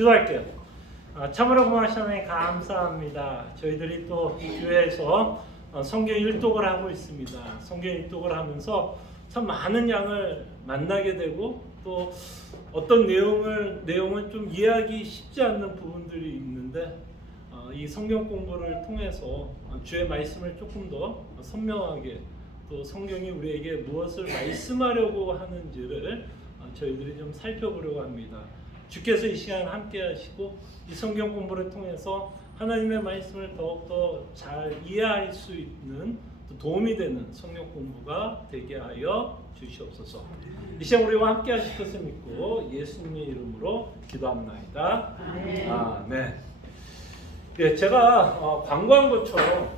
기도할게요. 참으로 고마우신 하나님 감사합니다. 저희들이 또 교회에서 성경 일독을 하고 있습니다. 성경 일독을 하면서 참 많은 양을 만나게 되고 또 어떤 내용은 좀 이해하기 쉽지 않는 부분들이 있는데 이 성경 공부를 통해서 주의 말씀을 조금 더 선명하게 또 성경이 우리에게 무엇을 말씀하려고 하는지를 저희들이 좀 살펴보려고 합니다. 주께서 이 시간 함께 하시고 이 성경 공부를 통해서 하나님의 말씀을 더욱더 잘 이해할 수 있는 도움이 되는 성경 공부가 되게 하여 주시옵소서. 이 시간 우리와 함께 하실 것을 믿고 예수님의 이름으로 기도합나이다. 아멘. 네, 제가 광고한 것처럼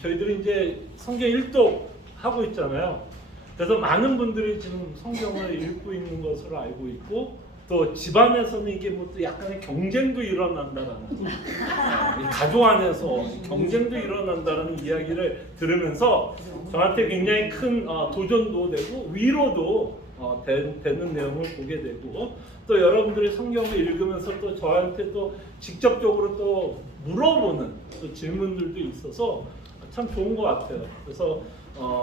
저희들이 이제 성경 일독 하고 있잖아요. 그래서 많은 분들이 지금 성경을 읽고 있는 것으로 알고 있고 또 집안에서는 이게 뭐 또 약간의 경쟁도 일어난다라는 이 가족 안에서 경쟁도 일어난다라는 이야기를 들으면서 저한테 굉장히 큰 도전도 되고 위로도 되는 내용을 보게 되고 또 여러분들이 성경을 읽으면서 또 저한테 또 직접적으로 또 물어보는 또 질문들도 있어서 참 좋은 것 같아요. 그래서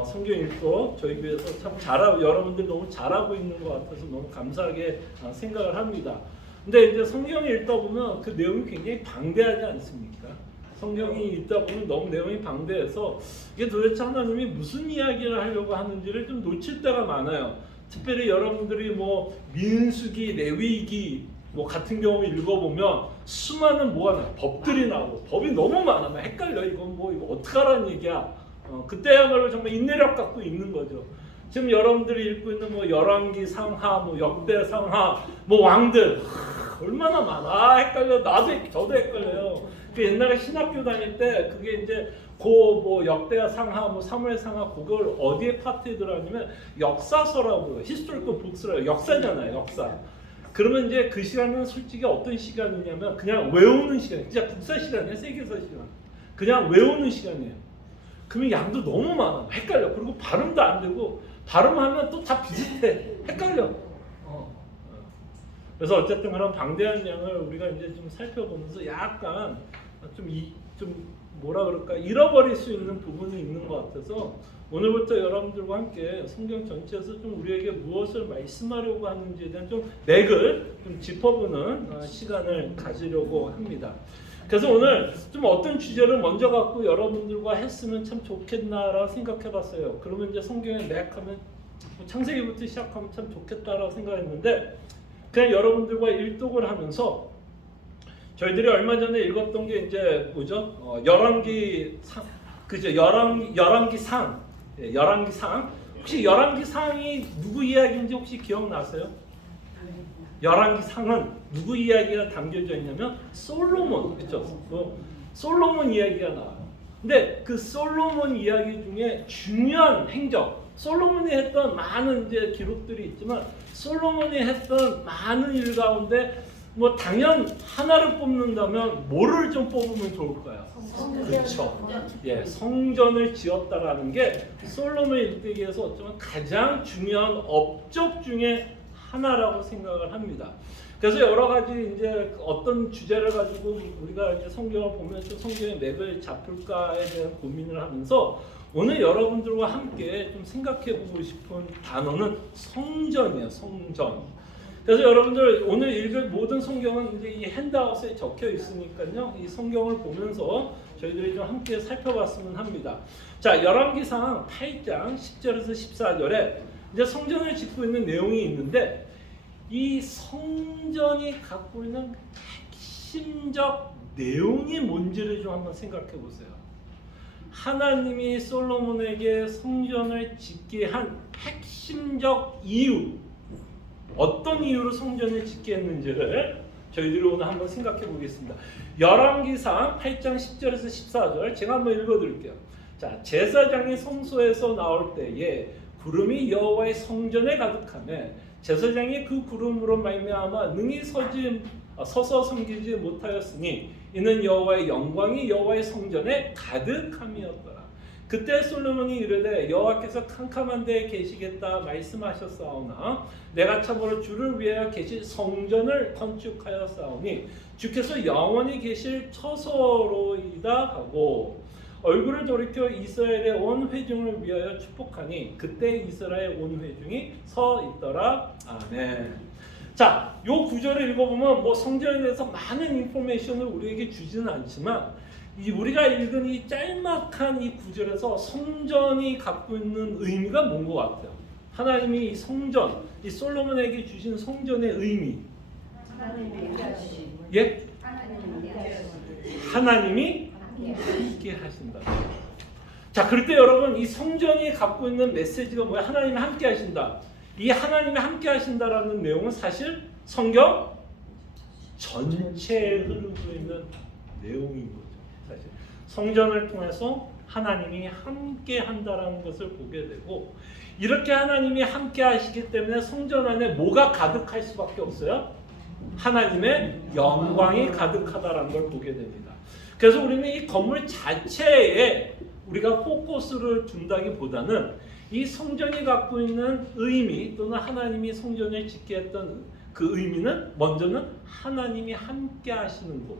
성경 읽고 저희 교회에서 참 여러분들이 너무 잘하고 있는 것 같아서 너무 감사하게 생각을 합니다. 근데 이제 성경을 읽다 보면 그 내용이 굉장히 방대하지 않습니까? 성경이 읽다 보면 너무 내용이 방대해서 이게 도대체 하나님이 무슨 이야기를 하려고 하는지를 좀 놓칠 때가 많아요. 특별히 여러분들이 뭐 민수기, 레위기 뭐 같은 경우 읽어보면 수많은 법들이 나오고 법이 너무 많아. 헷갈려. 이건 뭐 이거 어떡하라는 얘기야. 그때야말로 정말 인내력 갖고 있는 거죠. 지금 여러분들이 읽고 있는 뭐 열왕기 상하, 뭐 역대 상하, 뭐 왕들 얼마나 많아. 헷갈려. 저도 헷갈려요. 그 옛날에 신학교 다닐 때 그게 이제 뭐 역대 상하, 뭐 사무엘 상하 그걸 어디에 파트에 들어가냐면 역사서라고 히스토리컬 북스라고 역사잖아요. 역사. 그러면 이제 그 시간은 솔직히 어떤 시간이냐면 그냥 외우는 시간. 진짜 국사 시간이에요. 세계사 시간. 그냥 외우는 시간이에요. 그러면 양도 너무 많아. 헷갈려. 그리고 발음도 안 되고 발음하면 또 다 비슷해. 헷갈려. 그래서 어쨌든 그런 방대한 양을 우리가 이제 좀 살펴보면서 약간 좀 뭐라 그럴까 잃어버릴 수 있는 부분이 있는 것 같아서 오늘부터 여러분들과 함께 성경 전체에서 좀 우리에게 무엇을 말씀하려고 하는지에 대한 좀 맥을 좀 짚어보는 시간을 가지려고 합니다. 그래서 오늘 좀 어떤 주제를 먼저 갖고 여러분들과 했으면 참 좋겠나라고 생각해봤어요. 그러면 이제 성경의 맥하면 창세기부터 시작하면 참 좋겠다라고 생각했는데 그냥 여러분들과 일독을 하면서 저희들이 얼마 전에 읽었던 게 이제 뭐죠? 열왕기 상, 그죠? 열왕기 상, 열왕기 상. 혹시 열왕기 상이 누구 이야기인지 혹시 기억나세요? 열왕기 상은 누구 이야기가 담겨져 있냐면 솔로몬, 그렇죠? 솔로몬 이야기가 나와요. 근데 그 솔로몬 이야기 중에 중요한 행적, 솔로몬이 했던 많은 이제 기록들이 있지만 솔로몬이 했던 많은 일 가운데 뭐 당연 하나를 뽑는다면 뭐를 좀 뽑으면 좋을까요? 그렇죠. 예, 성전을 지었다라는 게 솔로몬 일대기에서 어쩌면 가장 중요한 업적 중에 하나라고 생각을 합니다. 그래서 여러 가지 이제 어떤 주제를 가지고 우리가 이제 성경을 보면서 성경의 맥을 잡을까에 대한 고민을 하면서 오늘 여러분들과 함께 좀 생각해보고 싶은 단어는 성전이에요. 성전. 그래서 여러분들 오늘 읽을 모든 성경은 이제 이 핸드아웃에 적혀 있으니까요. 이 성경을 보면서 저희들이 좀 함께 살펴봤으면 합니다. 자, 열왕기상 8장 10절에서 14절에 이제 성전을 짓고 있는 내용이 있는데 이 성전이 갖고 있는 핵심적 내용이 뭔지를 좀 한번 생각해 보세요. 하나님이 솔로몬에게 성전을 짓게 한 핵심적 이유, 어떤 이유로 성전을 짓게 했는지를 저희들이 오늘 한번 생각해 보겠습니다. 열왕기상 8장 10절에서 14절 제가 한번 읽어드릴게요. 자, 제사장이 성소에서 나올 때에 구름이 여호와의 성전에 가득하매 제사장이 그 구름으로 말미암아 능히 서서 섬기지 못하였으니 이는 여호와의 영광이 여호와의 성전에 가득함이었더라. 그때 솔로몬이 이르되 여호와께서 캄캄한 데에 계시겠다 말씀하셨사오나 내가 참으로 주를 위하여 계실 성전을 건축하였사오니 주께서 영원히 계실 처소로이다 하고 얼굴을 돌이켜 이스라엘의 온 회중을 위하여 축복하니 그때 이스라엘 온 회중이 서 있더라. 아멘. 자, 요 구절을 읽어보면 뭐 성전에 대해서 많은 인포메이션을 우리에게 주지는 않지만 우리가 읽은 이 짤막한 이 구절에서 성전이 갖고 있는 의미가 뭔 것 같아요? 하나님이 이 성전, 이 솔로몬에게 주신 성전의 의미. 예? 하나님이 함께 하신다. 자, 그럴 때 여러분 이 성전이 갖고 있는 메시지가 뭐야? 하나님이 함께 하신다. 이 하나님이 함께 하신다라는 내용은 사실 성경 전체에 흐르고 있는 내용인 거죠. 사실 성전을 통해서 하나님이 함께 한다라는 것을 보게 되고 이렇게 하나님이 함께 하시기 때문에 성전 안에 뭐가 가득할 수밖에 없어요? 하나님의 영광이 가득하다라는 걸 보게 됩니다. 그래서 우리는 이 건물 자체에 우리가 포커스를 둔다기보다는 이 성전이 갖고 있는 의미 또는 하나님이 성전을 짓게 했던 그 의미는 먼저는 하나님이 함께 하시는 곳,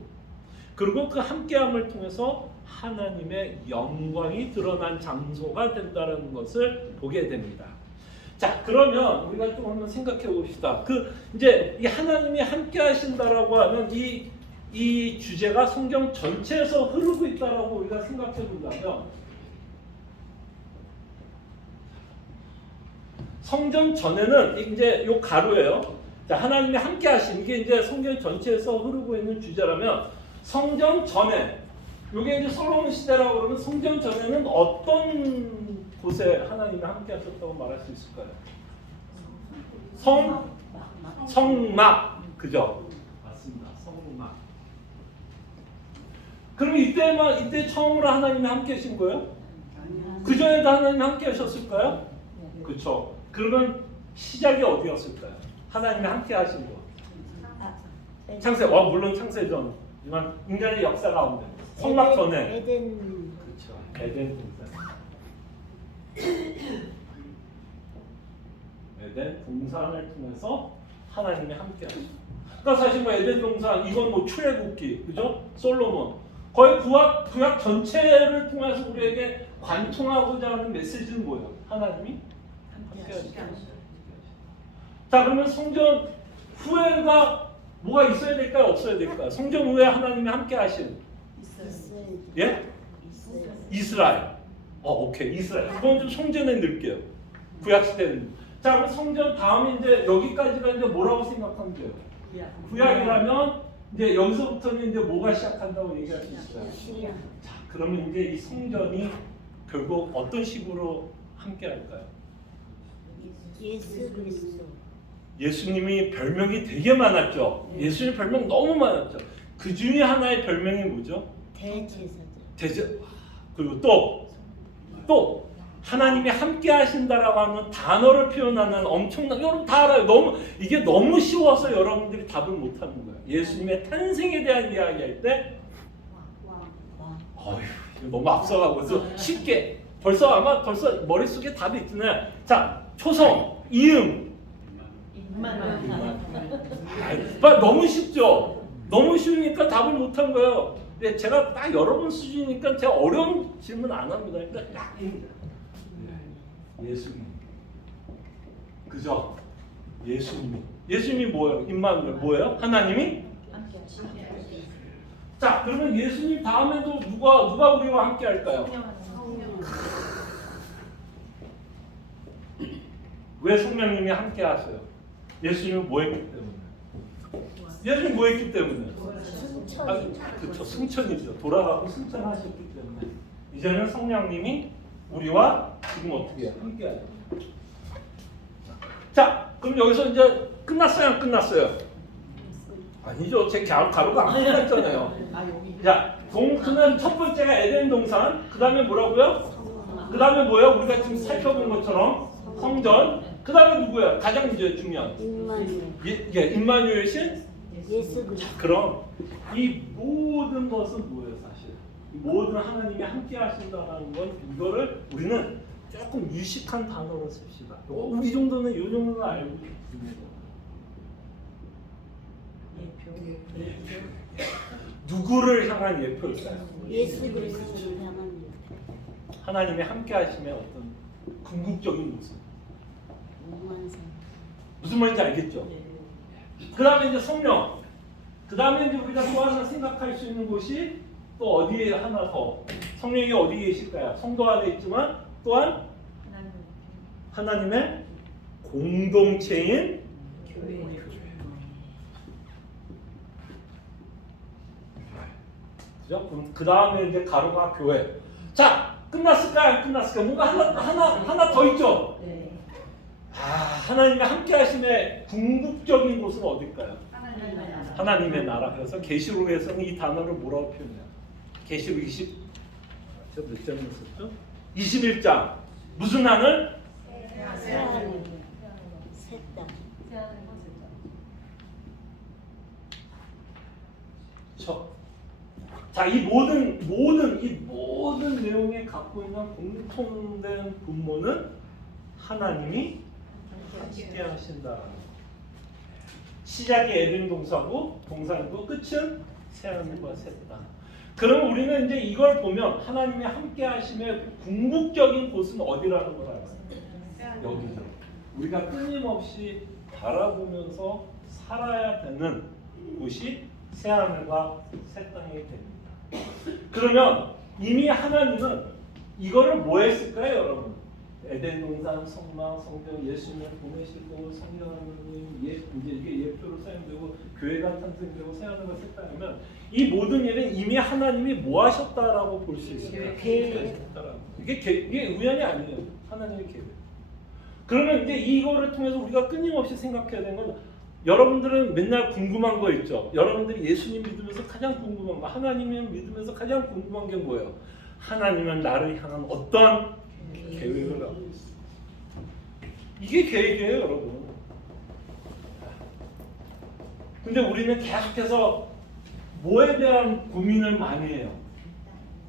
그리고 그 함께함을 통해서 하나님의 영광이 드러난 장소가 된다는 것을 보게 됩니다. 자, 그러면 우리가 좀 한번 생각해 봅시다. 이제 이 하나님이 함께 하신다라고 하는 이 주제가 성경 전체에서 흐르고 있다라고 우리가 생각해 본다면 성전 전에는 이제 요 가루예요. 자, 하나님이 함께 하신 게 이제 성경 전체에서 흐르고 있는 주제라면 성전 전에 요게 이제 솔로몬 시대라고 그러면 성전 전에는 어떤 곳에 하나님이 함께 하셨다고 말할 수 있을까요? 성막. 그죠? 맞습니다. 성막. 그럼 이때 처음으로 하나님이 함께 하신 거예요? 그 전에도 하나님이 함께 하셨을까요? 그렇죠. 그러면 시작이 어디였을까요? 하나님이 함께 하신 거. 창세. 물론 창세 전이지만 인간의 역사 가운데 성막 전에. 에덴. 그렇죠. 에덴 동산. 에덴 동산을 통해서 하나님이 함께 하신. 그러니까 사실 뭐 에덴 동산 이건 뭐 출애굽기, 그죠? 솔로몬. 거의 구약 전체를 통해서 우리에게 관통하고자 하는 메시지는 뭐예요? 하나님이 함께 하시다. 자, 그러면 성전 후에가 뭐가 있어야 될까요? 없어야 될까요? 성전 후에 하나님이 함께 하신. 예? 이스라엘. 오케이. 이스라엘. 그건 좀 성전에 넣을게요. 구약 시대는. 자, 그럼 성전 다음에 이제 여기까지가 이제 뭐라고 생각하면 돼요? 구약이라면 이제 여기서부터는 이제 뭐가 시작한다고 얘기할 수 있어요? 자, 그러면 이제 이 성전이 결국 어떤 식으로 함께 할까요? 예수 그리스도. 예수님이 별명이 되게 많았죠. 예수님 별명 너무 많았죠. 그 중에 하나의 별명이 뭐죠? 대제사장. 그리고 또 하나님이 함께 하신다라고 하는 단어를 표현하는 엄청난, 여러분 다 알아요. 이게 너무 쉬워서 여러분들이 답을 못 하는 거예요. 예수님의 탄생에 대한 이야기할 때 이거 너무 앞서가고 쉽게 벌써 머릿속에 답이 있잖아요. 자, 초성, 이응. 너무 쉽죠? 너무 쉬우니까 답을 못한 거예요. 근데 제가 딱 여러분 수준이니까 제가 어려운 질문 안 합니다. 그러니까 딱 예수님. 그죠? 예수님이 뭐예요? 임마누엘 뭐예요? 하나님이? 자, 그러면 예수님 다음에도 누가 우리와 함께 할까요? 왜 성령님이 함께 하세요? 예수님은 뭐 했기 때문에? 그렇죠. 승천이죠. 돌아가고 승천하셨기 때문에 이제는 성령님이 우리와 지금 어떻게 해요? 함께 하죠. 자, 그럼 여기서 이제 끝났어요? 안 끝났어요? 아니죠. 제 가루가 안 끝났잖아요. 자, 그는 첫 번째가 에덴 동산, 그 다음에 뭐라고요? 그 다음에 뭐예요? 우리가 지금 살펴본 것처럼 성전, 그 다음에 누구예요? 가장 이제 중요한 임마누엘 신? 예수 그리스도. 그럼 이 모든 것은 뭐예요, 사실? 모든 하나님이 함께 하신다는 건 이거를 우리는 조금 유식한 단어로 씁시다. 이 정도는 이 정도는 알고 있습니다. 누구를 향한 예표일까요? 예수 그리스도를 향한 하나님의 함께 하심의 어떤 궁극적인 모습. 무한성. 무슨 말인지 알겠죠? 그 다음에 이제 성령. 그 다음에 이제 우리가 또 하나 생각할 수 있는 곳이 또 어디에 하나 더. 성령이 어디에 계실까요? 성도 안에 있지만 또한 하나님의 공동체인 교회. 그죠? 그 다음에 이제 가로가 교회. 자, 끝났을까요? 안 끝났을까요? 뭔가 하나 더 있죠? 네. 하나님의 함께 하심의 궁극적인 곳은 어딜까요? 하나님의 나라. 그래서 계시록에서는 이 단어를 뭐라고 표현해요? 계시록 20몇 장을 썼죠? 21장. 무슨 하늘? 새하늘. 새 땅. 자, 이 모든 내용에 갖고 있는 공통된 분모는 하나님이 함께 하신다. 시작이 에덴 동사고 동사고 끝은 새하늘과 새 땅. 그럼 우리는 이제 이걸 보면 하나님의 함께 하심의 궁극적인 곳은 어디라는 걸 알아요? 여기죠. 우리가 끊임없이 바라보면서 살아야 되는 곳이 새하늘과 새 땅이 됩니다. 그러면 이미 하나님은 이거를 뭐 했을까요, 여러분? 에덴 동산, 성막, 성경, 예수님을 보내시고 성령하나님, 이제 이게 예표로 사용되고 교회가 탄생되고 새하늘과 새 땅이면 이 모든 일은 이미 하나님이 뭐 하셨다라고 볼 수 있습니다. 계획했다라고. 이게 우연이 아니에요. 하나님의 계획. 그러면 이제 이거를 통해서 우리가 끊임없이 생각해야 되는 건 여러분들은 맨날 궁금한 거 있죠. 여러분들이 예수님 믿으면서 가장 궁금한 거, 하나님을 믿으면서 가장 궁금한 게 뭐예요? 하나님은 나를 향한 어떤 계획을 하고 있어. 이게 계획이에요, 여러분. 근데 우리는 계속해서 뭐에 대한 고민을 많이 해요?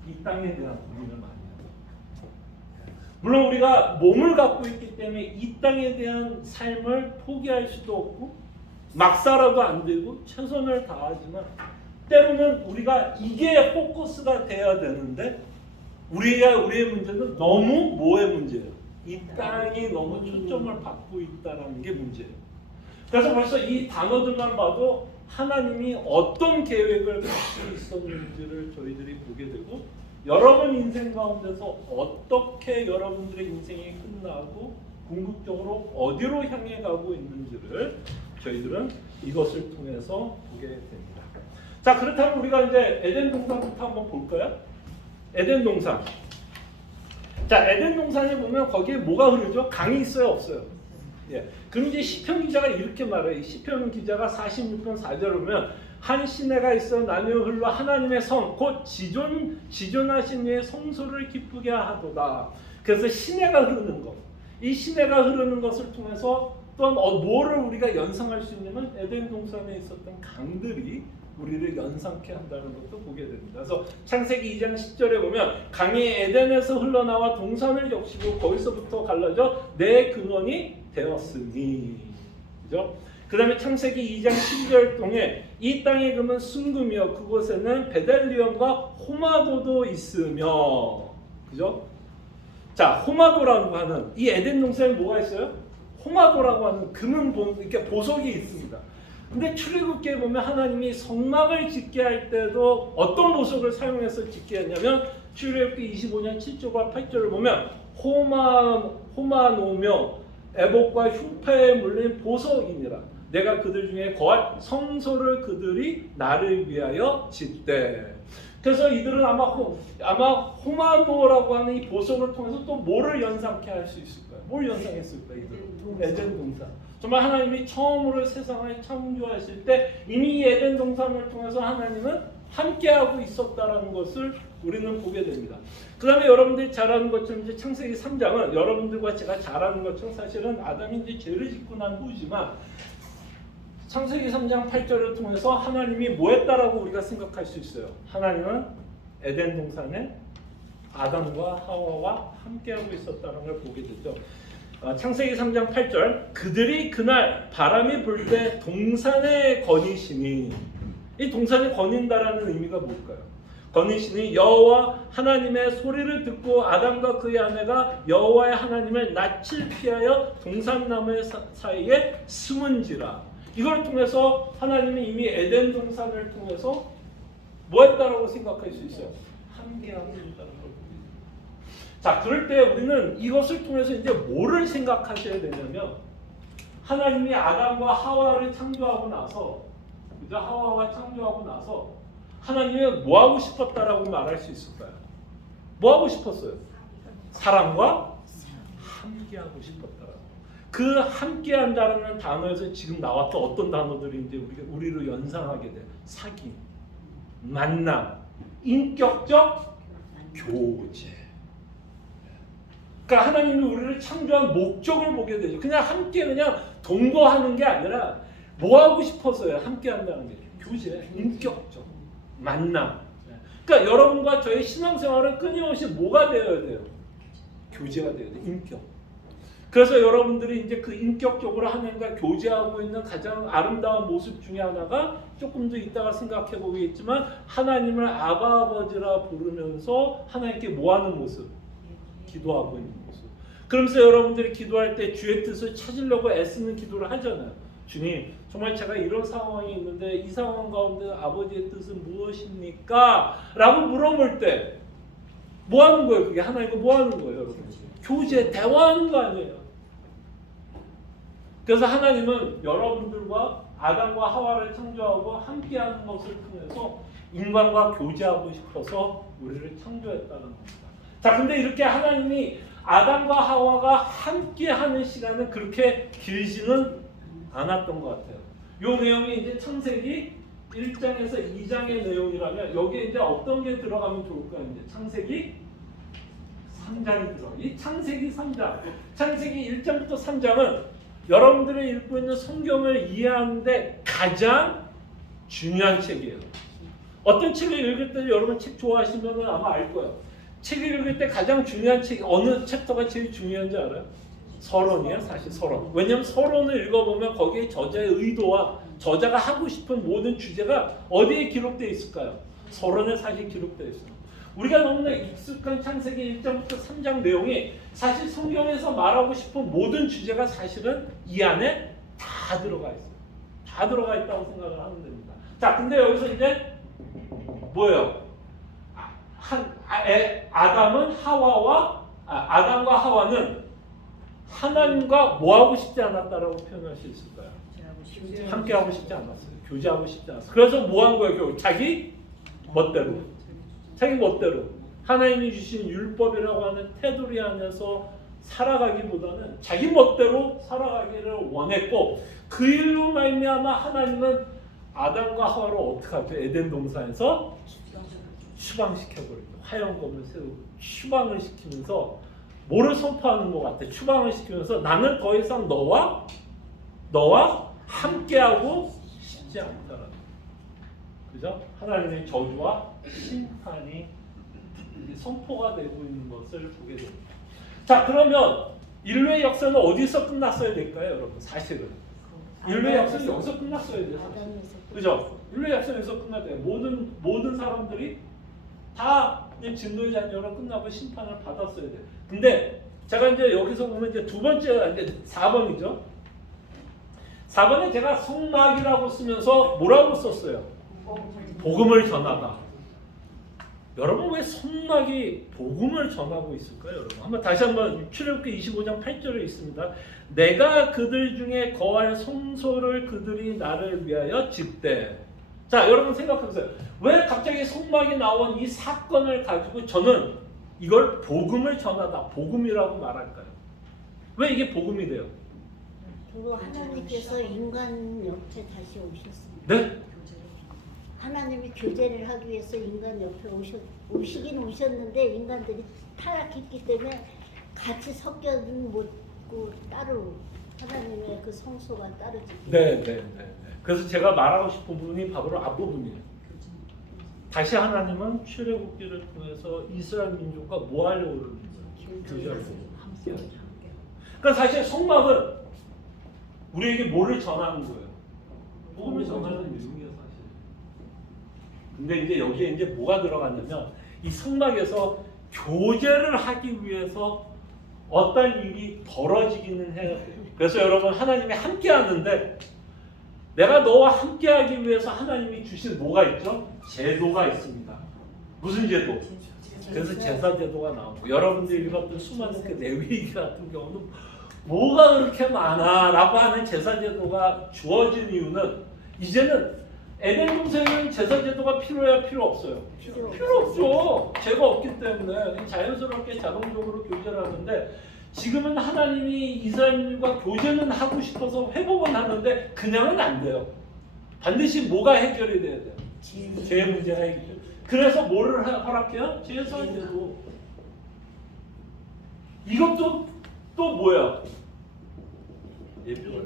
이 땅에 대한 고민을 많이 해요. 물론 우리가 몸을 갖고 있기 때문에 이 땅에 대한 삶을 포기할 수도 없고 막 살아도 안 되고 최선을 다하지만 때로는 우리가 이게 포커스가 돼야 되는데 우리의 문제는 너무 뭐의 문제예요? 이 땅이 너무 초점을 받고 있다는 게 문제예요. 그래서 벌써 이 단어들만 봐도 하나님이 어떤 계획을 갖고 있었는지를 저희들이 보게 되고 여러분 인생 가운데서 어떻게 여러분들의 인생이 끝나고 궁극적으로 어디로 향해 가고 있는지를 저희들은 이것을 통해서 보게 됩니다. 자, 그렇다면 우리가 이제 에덴 동산부터 한번 볼까요? 에덴 동산. 자, 에덴 동산에 보면 거기에 뭐가 흐르죠? 강이 있어요, 없어요? 예. 그럼 이제 시편 기자가 이렇게 말해요. 시편 기자가 46편 4절을 보면 한 시내가 있어 나뉘어 흘러 하나님의 성 곧 지존하신 이의 성소를 기쁘게 하도다. 그래서 시내가 흐르는 것. 이 시내가 흐르는 것을 통해서 또한 뭐를 우리가 연상할 수 있냐면 에덴 동산에 있었던 강들이 우리를 연상케 한다는 것도 보게 됩니다. 그래서 창세기 2장 10절에 보면 강이 에덴에서 흘러나와 동산을 적시고 거기서부터 갈라져 내 근원이 되었으니. 그죠? 그 다음에 창세기 2장 12절 통해 이 땅의 금은 순금이요 그곳에는 베델리엄과 호마도도 있으며. 그죠? 자, 호마도라고 하는 이 에덴 동산에 뭐가 있어요? 호마도라고 하는 금은 이렇게 보석이 있습니다. 근데 출애굽기에 보면 하나님이 성막을 짓게 할 때도 어떤 보석을 사용해서 짓게 했냐면 출애굽기 25장 7절과 8절을 보면 호마노며 에봇과 흉패에 물린 보석이니라. 내가 그들 중에 거할 성소를 그들이 나를 위하여 짓되. 그래서 이들은 아마 호마노라고 하는 이 보석을 통해서 또 뭐를 연상케 할 수 있을까요? 뭘 연상했을까요? 이들은 에덴 동산. 정말 하나님이 처음으로 세상을 창조하실 때 이미 이 에덴 동산을 통해서 하나님은 함께하고 있었다라는 것을 우리는 보게 됩니다. 그 다음에 여러분들이 잘 아는 것처럼 이제 창세기 3장은 여러분들과 제가 잘 아는 것처럼 사실은 아담이 이제 죄를 짓고 난 후지만 창세기 3장 8절을 통해서 하나님이 뭐 했다라고 우리가 생각할 수 있어요. 하나님은 에덴 동산에 아담과 하와와 함께하고 있었다는 걸 보게 되죠. 창세기 3장 8절 그들이 그날 바람이 불 때 동산에 거니시니 이 동산에 거닌다라는 의미가 뭘까요? 거니시니 여호와 하나님의 소리를 듣고 아담과 그의 아내가 여호와의 하나님을 낯을 피하여 동산나무의 사이에 숨은지라. 이걸 통해서 하나님이 이미 에덴 동산을 통해서 뭐 했다라고 생각할 수 있어요? 함께하고 있다는 걸. 자, 그럴 때 우리는 이것을 통해서 이제 뭐를 생각하셔야 되냐면 하나님이 아담과 하와를 창조하고 나서 그죠? 하와와 창조하고 나서 하나님은 뭐 하고 싶었다라고 말할 수 있을까요? 뭐 하고 싶었어요? 사람과 함께하고 싶었다라고. 그 함께한다라는 단어에서 지금 나왔던 어떤 단어들이 이제 우리로 연상하게 돼. 사귐, 만남, 인격적 교제. 그러니까 하나님이 우리를 창조한 목적을 보게 되죠. 그냥 함께 그냥 동거하는 게 아니라 뭐 하고 싶어서요? 함께 한다는 게 교제, 인격적 만남. 그러니까 여러분과 저의 신앙생활은 끊임없이 뭐가 되어야 돼요? 교제가 되어야 돼요. 인격. 그래서 여러분들이 이제 그 인격적으로 하나님과 교제하고 있는 가장 아름다운 모습 중에 하나가 조금 더 이따가 생각해 보겠지만 하나님을 아바 아버지라 부르면서 하나님께 뭐 하는 모습? 기도하고 있는 모습. 그러면서 여러분들이 기도할 때 주의 뜻을 찾으려고 애쓰는 기도를 하잖아요. 주님, 정말 제가 이런 상황이 있는데 이 상황 가운데 아버지의 뜻은 무엇입니까? 라고 물어볼 때 뭐 하는 거예요? 그게 하나님과 뭐 하는 거예요, 여러분? 교제, 대화하는 거 아니에요. 그래서 하나님은 여러분들과 아담과 하와를 창조하고 함께하는 것을 통해서 인간과 교제하고 싶어서 우리를 창조했다는 겁니다. 자, 근데 이렇게 하나님이 아담과 하와가 함께하는 시간은 그렇게 길지는 않았던 것 같아요. 이 내용이 이제 창세기 1장에서 2장의 내용이라면 여기에 이제 어떤 게 들어가면 좋을까요? 이제 창세기 3장이 들어. 이 창세기 3장, 창세기 1장부터 3장은 여러분들이 읽고 있는 성경을 이해하는데 가장 중요한 책이에요. 어떤 책을 읽을 때 여러분 책 좋아하시면 아마 알 거예요. 책을 읽을 때 가장 중요한 책이 어느 챕터가 제일 중요한지 알아요? 서론이에요, 사실 서론. 왜냐하면 서론을 읽어보면 거기에 저자의 의도와 저자가 하고 싶은 모든 주제가 어디에 기록되어 있을까요? 서론에 사실 기록되어 있어요. 우리가 너무나 익숙한 창세기 1장부터 3장 내용이 사실 성경에서 말하고 싶은 모든 주제가 사실은 이 안에 다 들어가 있어요. 다 들어가 있다고 생각을 하면 됩니다. 자, 근데 여기서 이제 뭐예요? 아담과 하와는 하나님과 뭐 하고 싶지 않았다라고 표현할 수 있을까요? 함께 하고 싶지 않았어요. 교제하고 싶지 않았어요. 그래서 뭐 한 거예요? 자기 멋대로. 자기 멋대로. 하나님이 주신 율법이라고 하는 테두리 안에서 살아가기보다는 자기 멋대로 살아가기를 원했고 그 일로 말미암아 하나님은 아담과 하와를 어떻게 하죠? 에덴 동산에서 추방시켜버립니다. 화영검을 세우고 추방을 시키면서 뭐를 선포하는 것 같아? 추방을 시키면서 나는 더 이상 너와 함께하고 싶지 않다라는 그죠? 하나님의 저주와 심판이 선포가 되고 있는 것을 보게 됩니다. 자, 그러면 인류의 역사는 어디서 끝났어야 될까요, 여러분? 사실은 인류의 역사는 여기서 끝났어야 돼요. 그죠? 인류의 역사는 여기서 끝났야 돼요. 모든 사람들이 다 진노의 자녀로 끝나고 심판을 받았어야 돼요. 근데 제가 이제 여기서 보면 이제 두 번째가 이제 4번이죠. 4번에 제가 성막이라고 쓰면서 뭐라고 썼어요? 복음을 전하다. 여러분 왜 성막이 복음을 전하고 있을까요? 여러분 다시 한번 출애굽기 25장 8절에 있습니다. 내가 그들 중에 거할 성소를 그들이 나를 위하여 짓되. 자, 여러분 생각해보세요. 왜 갑자기 성막이 나온 이 사건을 가지고 저는 이걸 복음을 전하다, 복음이라고 말할까요? 왜 이게 복음이 돼요? 그리고 하나님께서 인간 옆에 다시 오셨습니다. 네? 하나님이 교제를 하기 위해서 인간 옆에 오시긴 오셨는데 인간들이 타락했기 때문에 같이 섞여는 못고 따로 하나님의 그 성소가 따로 짓고. 네. 그래서 제가 말하고 싶은 부분이 바로 앞부분이에요. 다시 하나님은 출애굽기를 통해서 이스라엘 민족과 뭐 하려고 그러는 거예요? 교제하려고. 그러니까 사실 성막은 우리에게 뭐를 전하는 거예요? 복음을 전하는 내용이에요, 사실. 근데 이제 여기에 이제 뭐가 들어갔냐면 이 성막에서 교제를 하기 위해서 어떤 일이 벌어지기는 해야 돼요. 그래서 여러분 하나님이 함께 하는데 내가 너와 함께 하기 위해서 하나님이 주신 뭐가 있죠? 제도가 있습니다. 무슨 제도? 그래서 제사 제도가 나오고 여러분들이 읽었던 수많은 그 레위기 같은 경우는 뭐가 그렇게 많아라고 하는 제사 제도가 주어진 이유는 이제는 에덴 동산에는 제사 제도가 필요해야 필요 없어요. 필요 없죠. 죄가 없기 때문에 자연스럽게 자동적으로 교제를 하는데 지금은 하나님이 이스라엘과 교제는 하고 싶어서 회복은 하는데 그냥은 안 돼요. 반드시 뭐가 해결이 돼야 돼요? 죄의 문제가 해결돼요. 그래서 뭐를 허락해요? 제사 제도. 이것도 또 뭐야? 예표가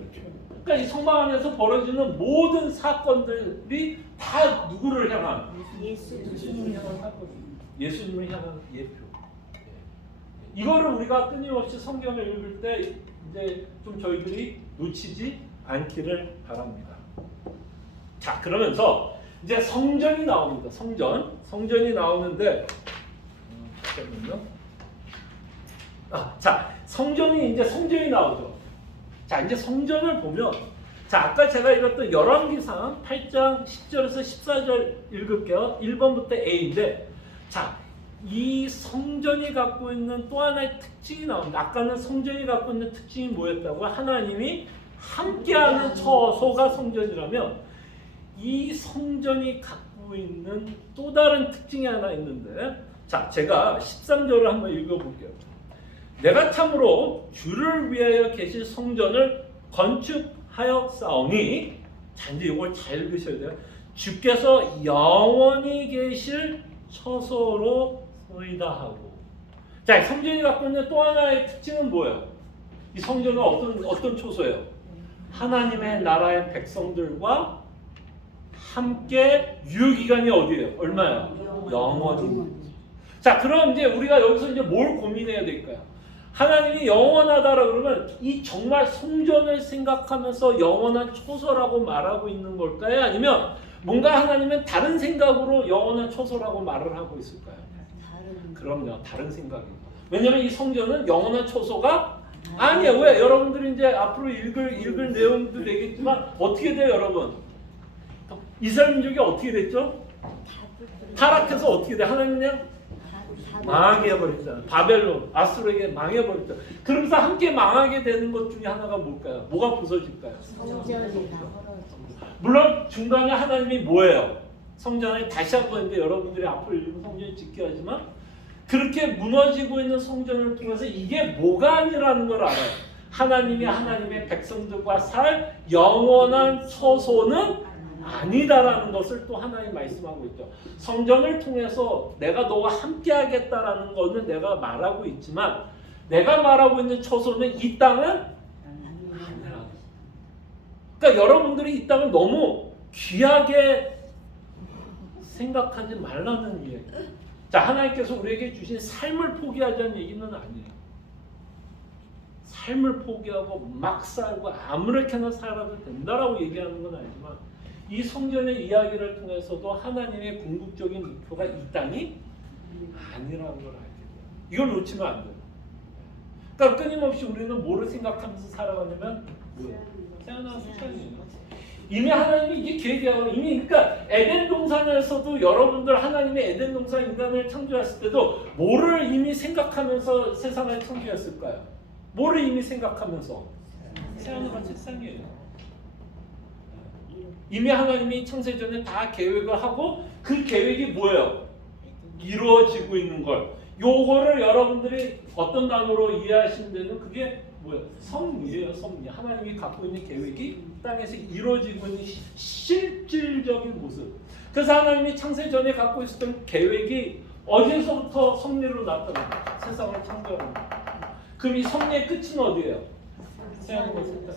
그러니까 이 성막 안에서 벌어지는 모든 사건들이 다 누구를 향한? 예수님을 향한 사건. 예수님을 향한 예표. 이거를 우리가 끊임없이 성경을 읽을 때 이제 좀 저희들이 놓치지 않기를 바랍니다. 자, 그러면서 이제 성전이 나옵니다. 성전이 나오는데 잠깐만요. 자, 성전이 나오죠. 자, 이제 성전을 보면 자, 아까 제가 읽었던 열왕기상 8장 10절에서 14절 읽을게요. 1번부터 A인데 자, 이 성전이 갖고 있는 또 하나의 특징이 나옵니다. 아까는 성전이 갖고 있는 특징이 뭐였다고? 하나님이 함께하는 처소가 성전이라면 이 성전이 갖고 있는 또 다른 특징이 하나 있는데 자, 제가 13절을 한번 읽어볼게요. 내가 참으로 주를 위하여 계실 성전을 건축하여 싸우니 자, 이제 이걸 잘 읽으셔야 돼요. 주께서 영원히 계실 처소로 소이다 하고 자, 성전이 갖고 있는 또 하나의 특징은 뭐예요? 이 성전은 어떤 처소예요? 하나님의 나라의 백성들과 함께 유효기간이 어디예요? 얼마예요? 영원히. 자, 그럼 이제 우리가 여기서 이제 뭘 고민해야 될까요? 하나님이 영원하다라 그러면 이 정말 성전을 생각하면서 영원한 초소라고 말하고 있는 걸까요? 아니면 뭔가 하나님은 다른 생각으로 영원한 초소라고 말을 하고 있을까요? 그럼요, 다른 생각이에요. 왜냐하면 이 성전은 영원한 초소가 아니에요. 왜? 여러분들이 이제 앞으로 읽을 내용도 되겠지만 어떻게 돼요, 여러분? 이스라엘 민족이 어떻게 됐죠? 타락해서 어떻게 돼? 하나님 그냥 망하게 해버렸잖아요. 바벨론, 아수르에게 망해버렸죠. 그러면서 함께 망하게 되는 것 중에 하나가 뭘까요? 뭐가 부서질까요? 성전이 물론 중간에 하나님이 뭐예요? 성전에 다시 한번 이제 여러분들이 앞으로 읽은 성전이 짓게 하지만 그렇게 무너지고 있는 성전을 통해서 이게 뭐가 아니라는 걸 알아요. 하나님이 하나님의 백성들과 살 영원한 처소는 아니다라는 것을 또 하나님 말씀하고 있죠. 성전을 통해서 내가 너와 함께 하겠다라는 거는 내가 말하고 있지만 내가 말하고 있는 처소는 이 땅은 아니라. 그러니까 여러분들이 이 땅을 너무 귀하게 생각하지 말라는 이야기예요. 자, 하나님께서 우리에게 주신 삶을 포기하자는 얘기는 아니에요. 삶을 포기하고 막 살고 아무렇게나 살아도 된다라고 얘기하는 건 아니지만 이 성전의 이야기를 통해서도 하나님의 궁극적인 목표가 이 땅이 아니라는 걸 알게 돼요. 이걸 놓치면 안 돼요. 그러니까 끊임없이 우리는 뭐를 생각하면서 살아가냐면 태어나서 살이에요. 이미 하나님이 이게 계획하고 이미 그러니까 에덴 동산에서도 여러분들 하나님이 에덴 동산 인간을 창조했을 때도 뭐를 이미 생각하면서 세상을 창조했을까요? 뭐를 이미 생각하면서? 새하늘과 책상이에요. 이미 하나님이 창세전에 다 계획을 하고 그 계획이 뭐예요? 이루어지고 있는 걸. 요거를 여러분들이 어떤 단어로 이해하시면 되는 그게 뭐예요? 섭리예요, 섭리. 하나님이 갖고 있는 계획이 땅에서 이루어지고 있는 실질적인 모습. 그래서 하나님이 창세전에 갖고 있었던 계획이 어디서부터 섭리로 나타납니까? 세상을 창조하는 거. 그럼 이 섭리의 끝은 어디예요? 새하늘과 새 땅.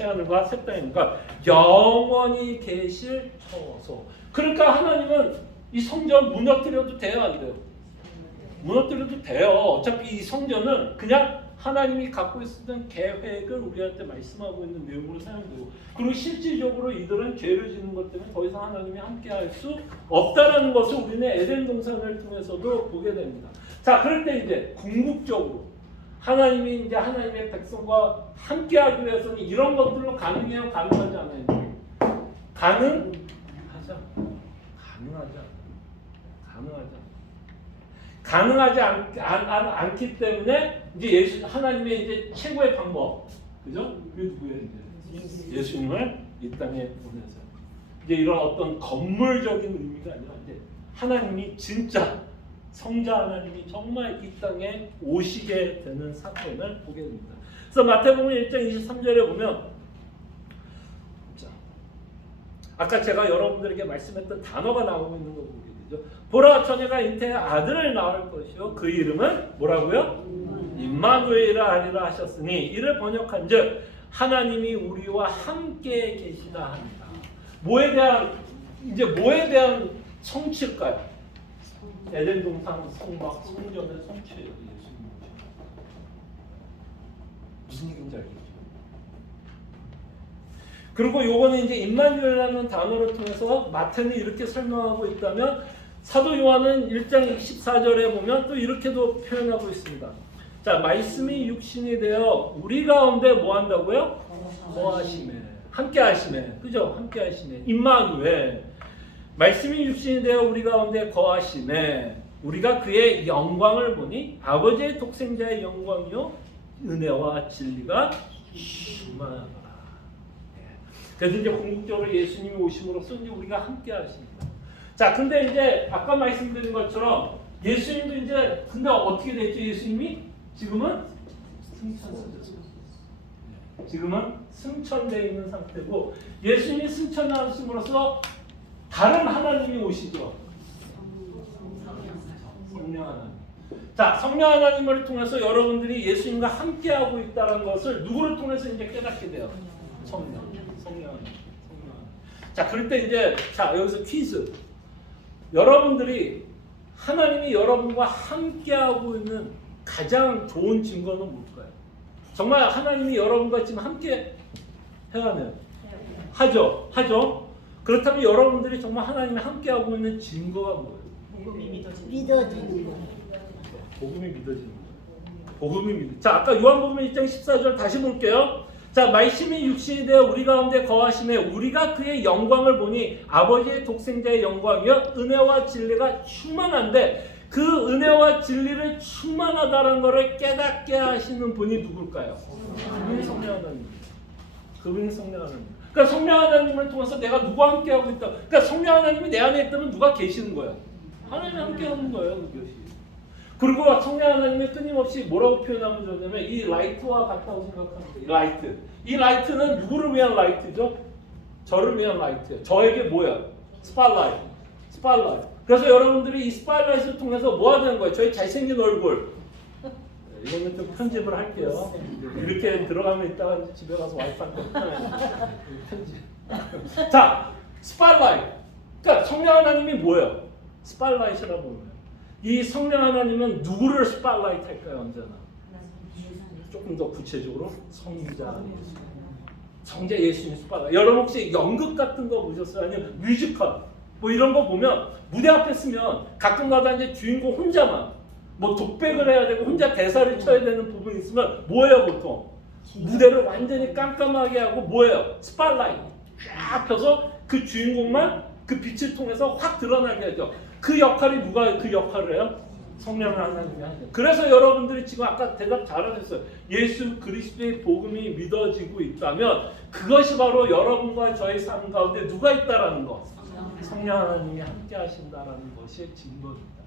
새하늘과 새 땅이니까 영원히 계실 처소. 그러니까 하나님은 이 성전 무너뜨려도 돼요, 안 돼요? 무너뜨려도 돼요. 어차피 이 성전은 그냥 하나님이 갖고 있었던 계획을 우리한테 말씀하고 있는 내용으로 사용되고, 그리고 실질적으로 이들은 죄를 짓는 것 때문에 더 이상 하나님이 함께할 수 없다라는 것을 우리는 에덴 동산을 통해서도 보게 됩니다. 자, 그럴 때 이제 궁극적으로 하나님이 이제 하나님의 백성과 함께하기 위해서는 이런 것들로 가능해요, 가능하지 않아요? 가능하지 않기 때문에 이제 하나님의 이제 최고의 방법, 그죠? 그게 누구예요? 이제 예수님을 이 땅에 보내서 이제 이런 어떤 건물적인 의미가 아니라 이제 하나님이 진짜 성자 하나님이 정말 이 땅에 오시게 되는 사건을 보게 됩니다. 그래서 마태복음 1장 23절에 보면, 자, 아까 제가 여러분들에게 말씀했던 단어가 나오고 있는 거 보게 되죠. 보라, 처녀가 잉태에 아들을 낳을 것이요 그 이름은 뭐라고요? 임마누엘이라 하리라 하셨으니, 이를 번역한즉 하나님이 우리와 함께 계시다 합니다. 뭐에 대한 성취일까요? 에덴 동산 성막 성전의 성취예요. 예수님 무슨 얘기인지 알겠죠? 그리고 요거는 이제 임마누엘이라는 단어를 통해서 마태는 이렇게 설명하고 있다면, 사도 요한은 1장 24절에 보면 또 이렇게도 표현하고 있습니다. 자, 말씀이 육신이 되어 우리 가운데 뭐 한다고요? 거하시매, 함께 하시매, 그죠? 함께 하시매, 임마누엘. 말씀이 육신이 되어 우리 가운데 거하시매, 우리가 그의 영광을 보니 아버지의 독생자의 영광이요 은혜와 진리가 충만하더라. 그래서 이제 궁극적으로 예수님이 오심으로써 이제 우리가 함께 하십니다. 자, 근데 이제 아까 말씀드린 것처럼 예수님도 이제 근데 어떻게 됐죠? 예수님이 지금은 승천되어 있는 상태고, 예수님이 승천하심으로써 다른 하나님이 오시죠. 성령 하나님. 자, 성령 하나님을 통해서 여러분들이 예수님과 함께하고 있다는 것을 누구를 통해서 이제 깨닫게 돼요? 성령 하나님. 자, 그럴 때 이제 자, 여기서 퀴즈. 여러분들이 하나님이 여러분과 함께하고 있는 가장 좋은 증거는 뭘까요? 정말 하나님이 여러분과 지금 함께 해가네요. 하죠. 그렇다면 여러분들이 정말 하나님이 함께하고 있는 증거가 뭐예요? 믿어지는 거. 복음이 믿어지는 거예요. 자, 아까 요한복음 1장 14절 다시 볼게요. 자, 말씀이 육신이 되어 우리 가운데 거하심에 우리가 그의 영광을 보니 아버지의 독생자의 영광이여 은혜와 진리가 충만한데, 그 은혜와 진리를 충만하다는 것을 깨닫게 하시는 분이 누굴까요? 그분이 성령 하나님. 그러니까 성령 하나님을 통해서 내가 누구와 함께하고 있다. 그러니까 성령 하나님이 내 안에 있다면 누가 계시는 거야? 하나님이 함께하는 거예요. 그것이. 그리고 성령 하나님이 끊임없이 뭐라고 표현하면 좋냐면 이 라이트와 같다고 생각합니다. 이 라이트는 누구를 위한 라이트죠? 저를 위한 라이트예요. 저에게 뭐야? 스팟라이트. 그래서 여러분들이 이 스팟라이트를 통해서 뭐 하는 거예요? 저희 잘생긴 얼굴. 이거는 좀 편집을 할게요. 이렇게 들어가면 이따가 집에 가서 와이프한테 편집. 자, 스팟라이트. 그러니까 성령 하나님이 뭐예요? 스팟라이트라고 보면. 이 성령 하나님은 누구를 스팟라이트 할까요? 언제나 조금 더 구체적으로 성자 예수님 스팟라이트. 여러분 혹시 연극 같은 거 보셨어요? 아니면 뮤지컬 뭐 이런 거 보면 무대 앞에 쓰면 가끔가다 이제 주인공 혼자만 뭐 독백을 해야 되고 혼자 대사를 쳐야 되는 부분이 있으면 뭐예요 보통? 무대를 완전히 깜깜하게 하고 뭐예요? 스팟라이트 쫙 펴서 그 주인공만 그 빛을 통해서 확 드러나게 하죠. 그 역할이 누가 그 역할을 해요? 성령 하나님이 하죠. 그래서 여러분들이 지금 아까 대답 잘하셨어요. 예수 그리스도의 복음이 믿어지고 있다면 그것이 바로 여러분과 저의 삶 가운데 누가 있다라는 거. 성령 하나님이 함께 하신다라는 것이 증거입니다.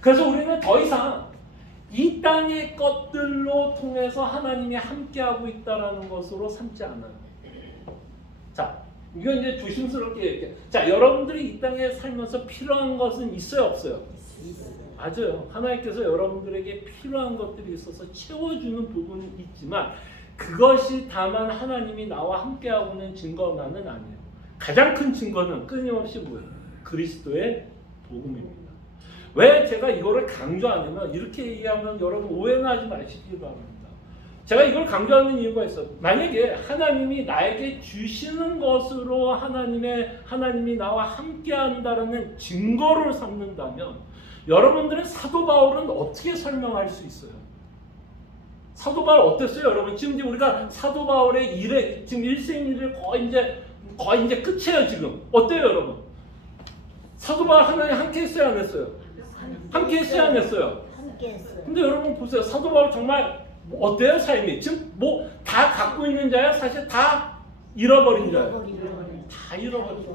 그래서 우리는 더 이상 이 땅의 것들로 통해서 하나님이 함께하고 있다라는 것으로 삼지 않아요. 자, 이건 이제 조심스럽게 얘기해. 자, 여러분들이 이 땅에 살면서 필요한 것은 있어요, 없어요? 맞아요. 하나님께서 여러분들에게 필요한 것들이 있어서 채워주는 부분이 있지만 그것이 다만 하나님이 나와 함께하고는 증거만은 아니에요. 가장 큰 증거는 끊임없이 뭐예요? 그리스도의 복음입니다. 왜 제가 이거를 강조하냐면 이렇게 얘기하면 여러분 오해는 하지 마시기 바랍니다. 제가 이걸 강조하는 이유가 있어요. 만약에 하나님이 나에게 주시는 것으로 하나님이 나와 함께한다라는 증거를 삼는다면 여러분들은 사도 바울은 어떻게 설명할 수 있어요? 사도 바울 어땠어요, 여러분? 지금 우리가 사도 바울의 일에 지금 일생 일을 거의 이제 끝이에요, 지금. 어때요, 여러분? 사도 바울 하나님 함께 했어요, 안 했어요? 함께 했어요, 안 했어요? 함께 했어요. 근데 여러분 보세요. 사도 바울 정말 어때요, 삶이? 지금 뭐 다 갖고 있는 자야? 사실 다 잃어버린 자야. 다 잃어버린.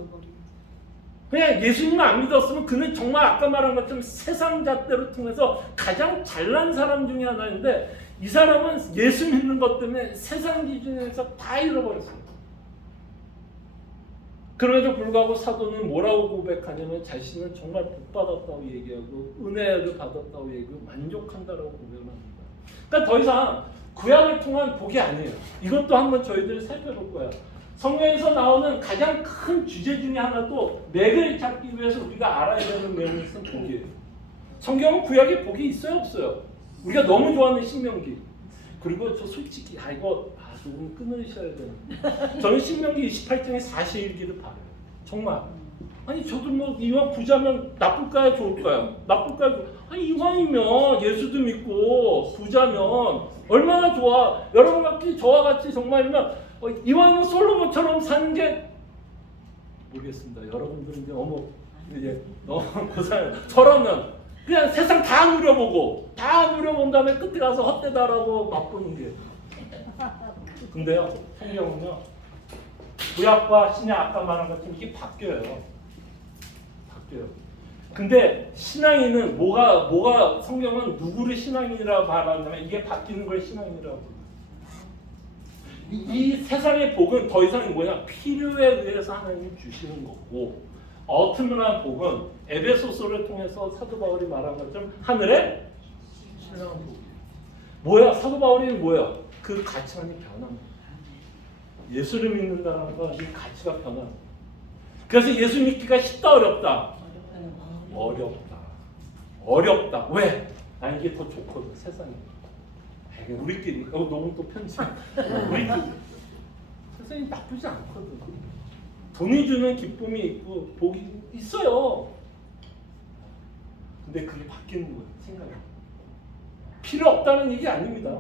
그냥 예수님을 안 믿었으면 그는 정말 아까 말한 것처럼 세상 잣대로 통해서 가장 잘난 사람 중에 하나인데 이 사람은 예수 믿는 것 때문에 세상 기준에서 다 잃어버렸어요. 그럼에도 불구하고 사도는 뭐라고 고백하냐면 자신은 정말 복 받았다고 얘기하고 은혜를 받았다고 얘기하고 만족한다라고 고백합니다. 그러니까 더 이상 구약을 통한 복이 아니에요. 이것도 한번 저희들이 살펴볼 거예요. 성경에서 나오는 가장 큰 주제 중에 하나도 맥을 잡기 위해서 우리가 알아야 되는 내용이 있는 복이에요. 성경은 구약에 복이 있어요, 없어요? 우리가 너무 좋아하는 신명기. 그리고 저 솔직히 조금 끊으셔야 되는데 저는 신명기 28장의 41기를 봐요. 정말. 아니 저도 뭐 이왕 부자면 나쁠까요, 좋을까요? 나쁠까요? 아니 이왕이면 예수도 믿고 부자면 얼마나 좋아. 여러분 같이 저와 같이 정말이면 이왕이면 솔로몬처럼 사는 게 모르겠습니다. 여러분들은 이제 이제 너무 고사해요. 저라면 그냥 세상 다 누려보고 다 누려본 다음에 끝에 가서 헛되다라고 맛보는 게. 근데요, 성경은요, 구약과 신약 아까 말한 것처럼 이게 바뀌어요. 바뀌어요. 근데 신앙인은 뭐가 성경은 누구를 신앙인이라고 말하냐면 이게 바뀌는 걸 신앙인이라고 해요. 이 세상의 복은 더 이상 뭐냐? 필요에 의해서 하나님이 주시는 거고 어트문한 복은 에베소서를 통해서 사도 바울이 말한 것처럼 하늘의 신령한 복이에요. 뭐야? 사도 바울이 뭐야? 그 가치관이 변합니다. 예수를 믿는다는 건 이 가치가 변합니다. 그래서 예수 믿기가 쉽다 어렵다? 어렵다. 왜? 난 이게 더 좋거든 세상에. 우리끼리 너무 또 편집. 우리끼리 세상이 나쁘지 않거든. 돈이 주는 기쁨이 있고 복이 있어요. 근데 그게 바뀌는 거예요. 생각이. 필요 없다는 얘기 아닙니다.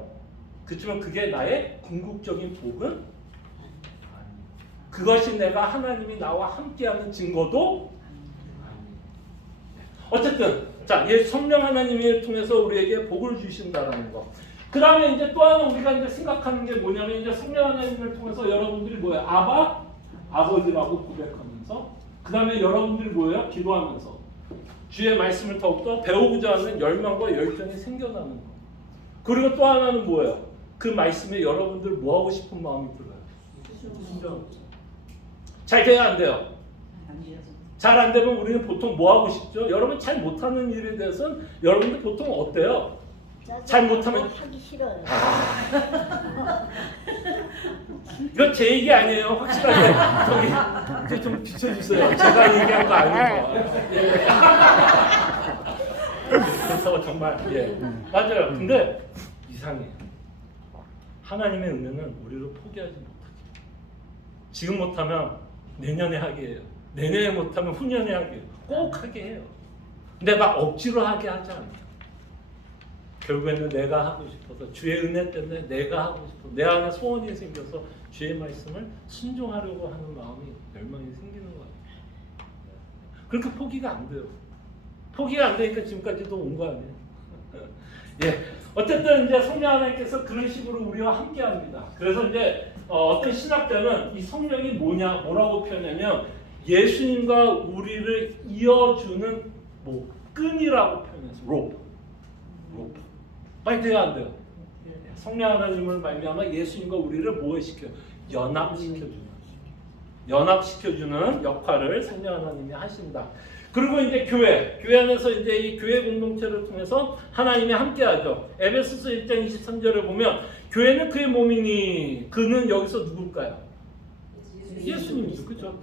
그렇지만 그게 나의 궁극적인 복은 아닙니다. 그것이 내가 하나님이 나와 함께하는 증거도 아닙니다. 어쨌든 자, 성령 하나님을 통해서 우리에게 복을 주신다는 거. 그 다음에 이제 또 하나 우리가 이제 생각하는 게 뭐냐면 이제 성령 하나님을 통해서 여러분들이 뭐예요? 아버지라고 고백하면서 그 다음에 여러분들이 뭐예요? 기도하면서 주의 말씀을 더욱더 배우고자 하는 열망과 열정이 생겨나는 거. 그리고 또 하나는 뭐예요? 그 말씀에 여러분들 뭐 하고 싶은 마음이 들어요? 순종. 잘 돼야 안 돼요? 잘 안 되면 우리는 보통 뭐 하고 싶죠? 여러분 잘 못하는 일에 대해서는 여러분들 보통 어때요? 잘 못하면 하기 싫어요. 이건 제 얘기 아니에요. 확실하게 이제 좀 비춰주세요. 제가 얘기한 거 아니고. 그래서 정말 맞아요. 근데 이상해요. 하나님의 은혜는 우리를 포기하지 못하죠. 지금 못하면 내년에 하게 해요. 내년에 못하면 후년에 하게 해요. 꼭 하게 해요. 근데 막 억지로 하게 하지 않아요. 결국에는 내가 하고 싶어서 주의 은혜 때문에 내가 하고 싶어 내 안에 소원이 생겨서 주의 말씀을 순종하려고 하는 마음이 열망이 생기는 거예요. 그렇게 포기가 안 돼요. 포기가 안 되니까 지금까지도 온 거 아니에요. 어쨌든 이제 성령 하나님께서 그런 식으로 우리와 함께합니다. 그래서 이제 어떤 신학자는 이 성령이 뭐라고 표현하냐면 예수님과 우리를 이어주는 끈이라고 표현해서 로프. 빨리 돼야 안 돼요. 성령 하나님을 말미암아 예수님과 우리를 뭐 시켜요? 연합시켜주는. 연합시켜주는 역할을 성령 하나님이 하신다. 그리고 이제 교회 안에서 이제 이 교회 공동체를 통해서 하나님이 함께하죠. 에베소서 1장 23절을 보면 교회는 그의 몸이니 그는 여기서 누굴까요? 예수님이죠, 그렇죠?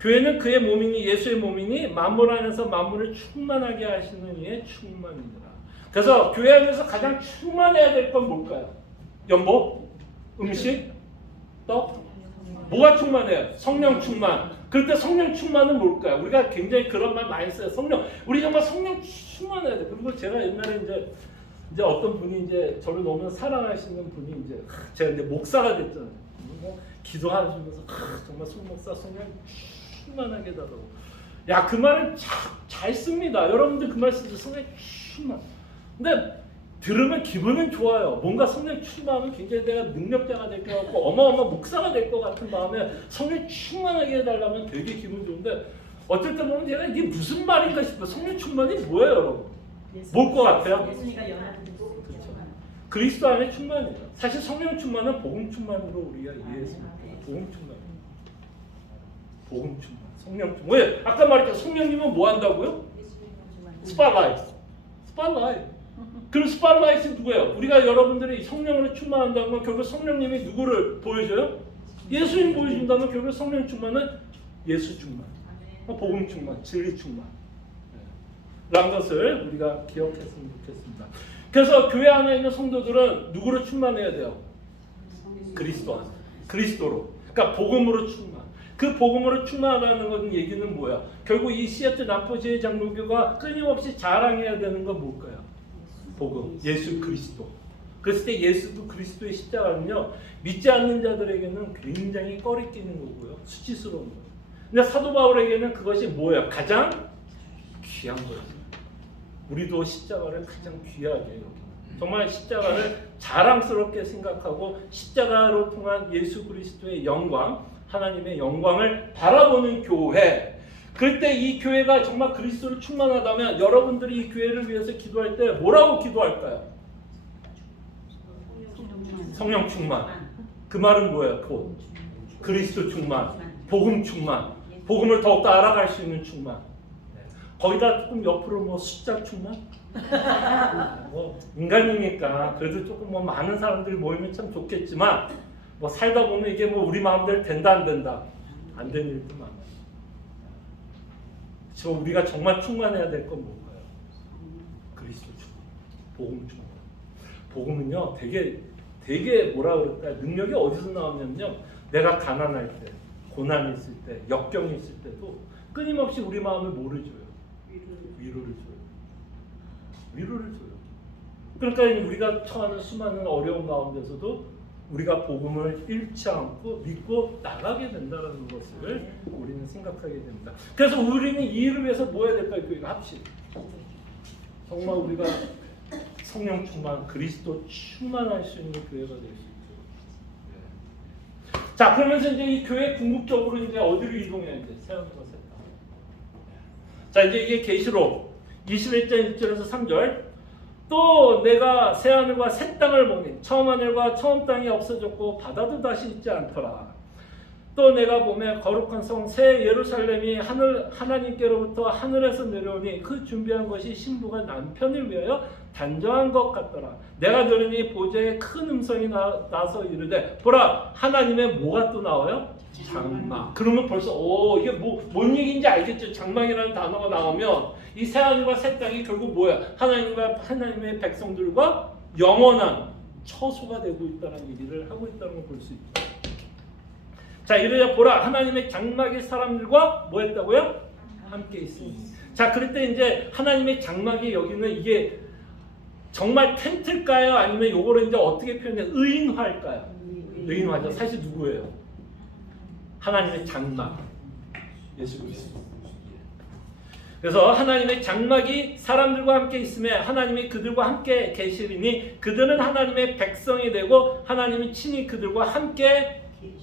교회는 그의 몸이니 예수의 몸이니 만물 안에서 만물을 충만하게 하시는 이의 충만이니라. 그래서 교회 안에서 가장 충만해야 될 건 뭘까요? 연복, 음식, 떡, 뭐가 충만해요? 성령 충만. 그럴 때 성령 충만은 뭘까요? 우리가 굉장히 그런 말 많이 써요. 성령, 우리 정말 성령 충만해야 돼. 그리고 제가 옛날에 이제 어떤 분이 이제 저를 너무 사랑하시는 분이 이제 제가 이제 목사가 됐잖아요. 기도하시면서 정말 송 목사 성령 충만하게 달라고. 야, 그 말은 잘 씁니다. 여러분들 그 말 쓰죠. 성령 충만. 근데 들으면 기분은 좋아요. 뭔가 성령 충만하면 굉장히 내가 능력자가 될 것 같고 어마어마한 목사가 될 것 같은 마음에 성령 충만하게 해달라면 되게 기분 좋은데 어쩔 때 보면 제가 이게 무슨 말인가 싶어요. 성령 충만이 뭐예요, 여러분? 뭘 것 같아요? 예수님과 연합된 그렇죠. 그리스도 안에 충만이에요. 사실 성령 충만은 복음 충만으로 우리가 이해했습니다. 복음 충만. 복음 충만. 성령 충만. 왜? 아까 말했죠. 성령님은 뭐 한다고요? 스팟라이트. 스팟라이트. 그럼 스팟라이트는 누구예요? 우리가 여러분들이 성령으로 충만한다는 건 결국 성령님이 누구를 보여줘요? 예수님 보여준다면 결국 성령 충만은 예수 충만, 복음 충만, 진리 충만 라는 것을 우리가 기억했으면 좋겠습니다. 그래서 교회 안에 있는 성도들은 누구로 충만해야 돼요? 그리스도로. 그러니까 복음으로 충만. 그 복음으로 충만하다는 건 얘기는 뭐야? 결국 이 시애틀 남포지회 장로교가 끊임없이 자랑해야 되는 건 뭘까요? 복음, 예수 그리스도. 그랬을 때 예수 그리스도의 십자가는요, 믿지 않는 자들에게는 굉장히 꺼리끼는 거고요, 수치스러운 거예요. 근데 사도 바울에게는 그것이 뭐예요? 가장 귀한 거예요. 우리도 십자가를 가장 귀하게 여기는, 정말 십자가를 자랑스럽게 생각하고 십자가로 통한 예수 그리스도의 영광, 하나님의 영광을 바라보는 교회. 그럴 때 이 교회가 정말 그리스도를 충만하다면 여러분들이 이 교회를 위해서 기도할 때 뭐라고 기도할까요? 성령 충만. 그 말은 뭐예요? 곧 그리스도 충만, 복음 충만, 복음을 더욱더 알아갈 수 있는 충만. 거기다 조금 옆으로 뭐 숫자 충만? 뭐 인간이니까 그래도 조금 뭐 많은 사람들이 모이면 참 좋겠지만 뭐 살다 보면 이게 뭐 우리 마음대로 된다 안 된다, 안 되는 일도 많아요. 지금 우리가 정말 충만해야 될 건 뭘까요? 그리스도 충만, 복음 충만. 복음은요, 되게 뭐라 그럴까요? 능력이 어디서 나오냐면요, 내가 가난할 때, 고난이 있을 때, 역경이 있을 때도 끊임없이 우리 마음을 뭐를 줘요? 위로를 줘요. 위로를 줘요. 그러니까 우리가 처하는 수많은 어려운 가운데서도 우리가 복음을 잃지 않고 믿고 나가게 된다는 것을 우리는 생각하게 됩니다. 그래서 우리는 이 일을 위해서 뭐 해야 될까요? 교회가 합시다. 정말 우리가 성령 충만, 그리스도 충만할 수 있는 교회가 될 수 있죠. 네. 자, 그러면서 이제 이 교회 궁극적으로 이제 어디로 이동해야 이제 세우는 것을. 자, 이제 이게 계시록 21장 1절에서 3절. 또 내가 새 하늘과 새 땅을 보니 처음 하늘과 처음 땅이 없어졌고 바다도 다시 있지 않더라. 또 내가 보매 거룩한 성 새 예루살렘이 하나님께로부터 하늘에서 내려오니 그 준비한 것이 신부가 남편을 위하여 단정한 것 같더라. 내가 들으니 보좌에 큰 음성이 나서 이르되 보라, 하나님의 뭐가 또 나와요? 장막. 그러면 벌써 이게 뭔 얘기인지 알겠죠? 장막이라는 단어가 나오면 이 새하늘과 새 땅이 결국 뭐야? 하나님의 백성들과 영원한 처소가 되고 있다는 얘기를 하고 있다는 걸 볼 수 있죠. 자, 이르자 보라, 하나님의 장막이 사람들과 뭐 했다고요? 함께 있으니. 자, 그럴 때 이제 하나님의 장막이 여기는 이게 정말 텐트일까요? 아니면 요거를 이제 어떻게 표현해요? 의인화일까요? 의인화죠. 사실 누구예요? 하나님의 장막, 예수 그리스도. 그래서 하나님의 장막이 사람들과 함께 있음에 하나님이 그들과 함께 계시리니 그들은 하나님의 백성이 되고 하나님이 친히 그들과 함께 계셔서.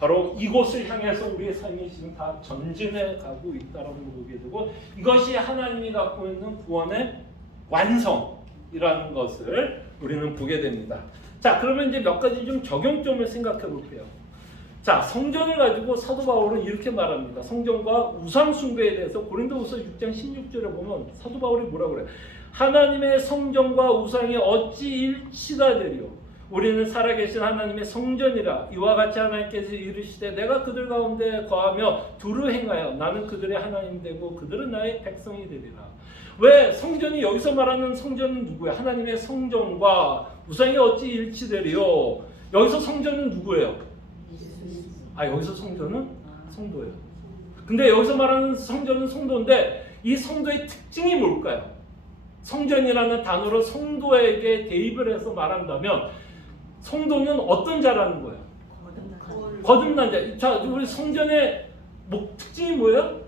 바로 이곳을 향해서 우리의 삶이 지금 다 전진해 가고 있다는 걸 보게 되고, 이것이 하나님이 갖고 있는 구원의 완성이라는 것을 우리는 보게 됩니다. 자, 그러면 이제 몇 가지 좀 적용점을 생각해 볼게요. 자, 성전을 가지고 사도 바울은 이렇게 말합니다. 성전과 우상 숭배에 대해서 고린도후서 6장 16절에 보면 사도 바울이 뭐라고 그래요? 하나님의 성전과 우상이 어찌 일치가 되리요? 우리는 살아계신 하나님의 성전이라. 이와 같이 하나님께서 이르시되 내가 그들 가운데 거하며 두루 행하여 나는 그들의 하나님 되고 그들은 나의 백성이 되리라. 왜 성전이 여기서 말하는 성전은 누구예요? 하나님의 성전과 우상이 어찌 일치되리요? 여기서 성전은 누구예요? 여기서 성전은 성도예요. 근데 여기서 말하는 성전은 성도인데 이 성도의 특징이 뭘까요? 성전이라는 단어로 성도에게 대입을 해서 말한다면 성도는 어떤 자라는 거예요? 거듭난 자. 자, 우리 성전의 특징이 뭐예요?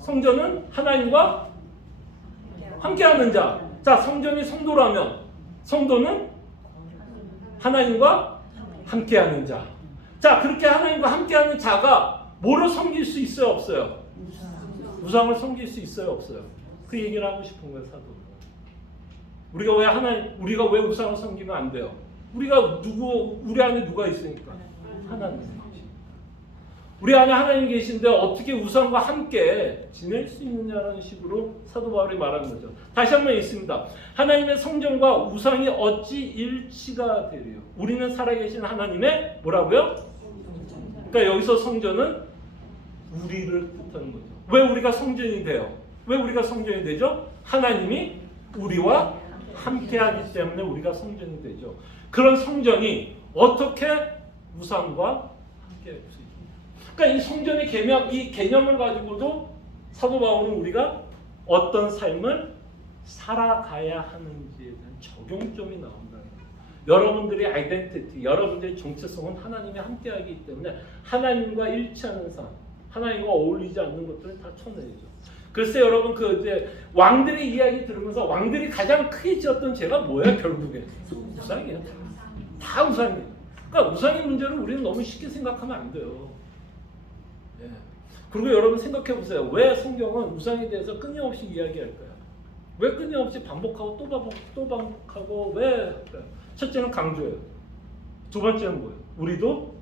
성전은 하나님과 함께하는 자. 자, 성전이 성도라면 성도는 하나님과 함께하는 자. 자, 그렇게 하나님과 함께하는 자가 뭐로 섬길 수 있어요, 없어요? 우상을 섬길 수 있어요, 없어요? 그 얘기를 하고 싶은 거예요, 사도. 우리가 왜 우상을 섬기면 안 돼요? 우리 안에 누가 있으니까? 하나님. 우리 안에 하나님 계신데 어떻게 우상과 함께 지낼 수 있느냐라는 식으로 사도 바울이 말하는 거죠. 다시 한번 읽습니다. 하나님의 성전과 우상이 어찌 일치가 되리요? 우리는 살아계신 하나님의 뭐라고요? 그러니까 여기서 성전은 우리를 뜻하는 거죠. 왜 우리가 성전이 돼요? 왜 우리가 성전이 되죠? 하나님이 우리와 함께하기 때문에 우리가 성전이 되죠. 그런 성전이 어떻게 우상과 함께할 수 있습니까? 그러니까 이 성전의 이 개념을 가지고도 사도 바울은 우리가 어떤 삶을 살아가야 하는지에 대한 적용점이 나온다는 거예요. 여러분들의 아이덴티티, 여러분들의 정체성은 하나님이 함께하기 때문에 하나님과 일치하는 삶, 하나님과 어울리지 않는 것들은 다 쳐내죠. 글쎄 여러분 이제 왕들의 이야기 들으면서 왕들이 가장 크게 지었던 죄가 뭐예요? 결국에 우상이에요. 다 우상이에요. 그러니까 우상의 문제를 우리는 너무 쉽게 생각하면 안 돼요. 예. 그리고 여러분 생각해 보세요. 왜 성경은 우상에 대해서 끊임없이 이야기할까요? 왜 끊임없이 반복하고 또 반복하고 왜 할까요? 첫째는 강조예요. 두 번째는 뭐예요? 우리도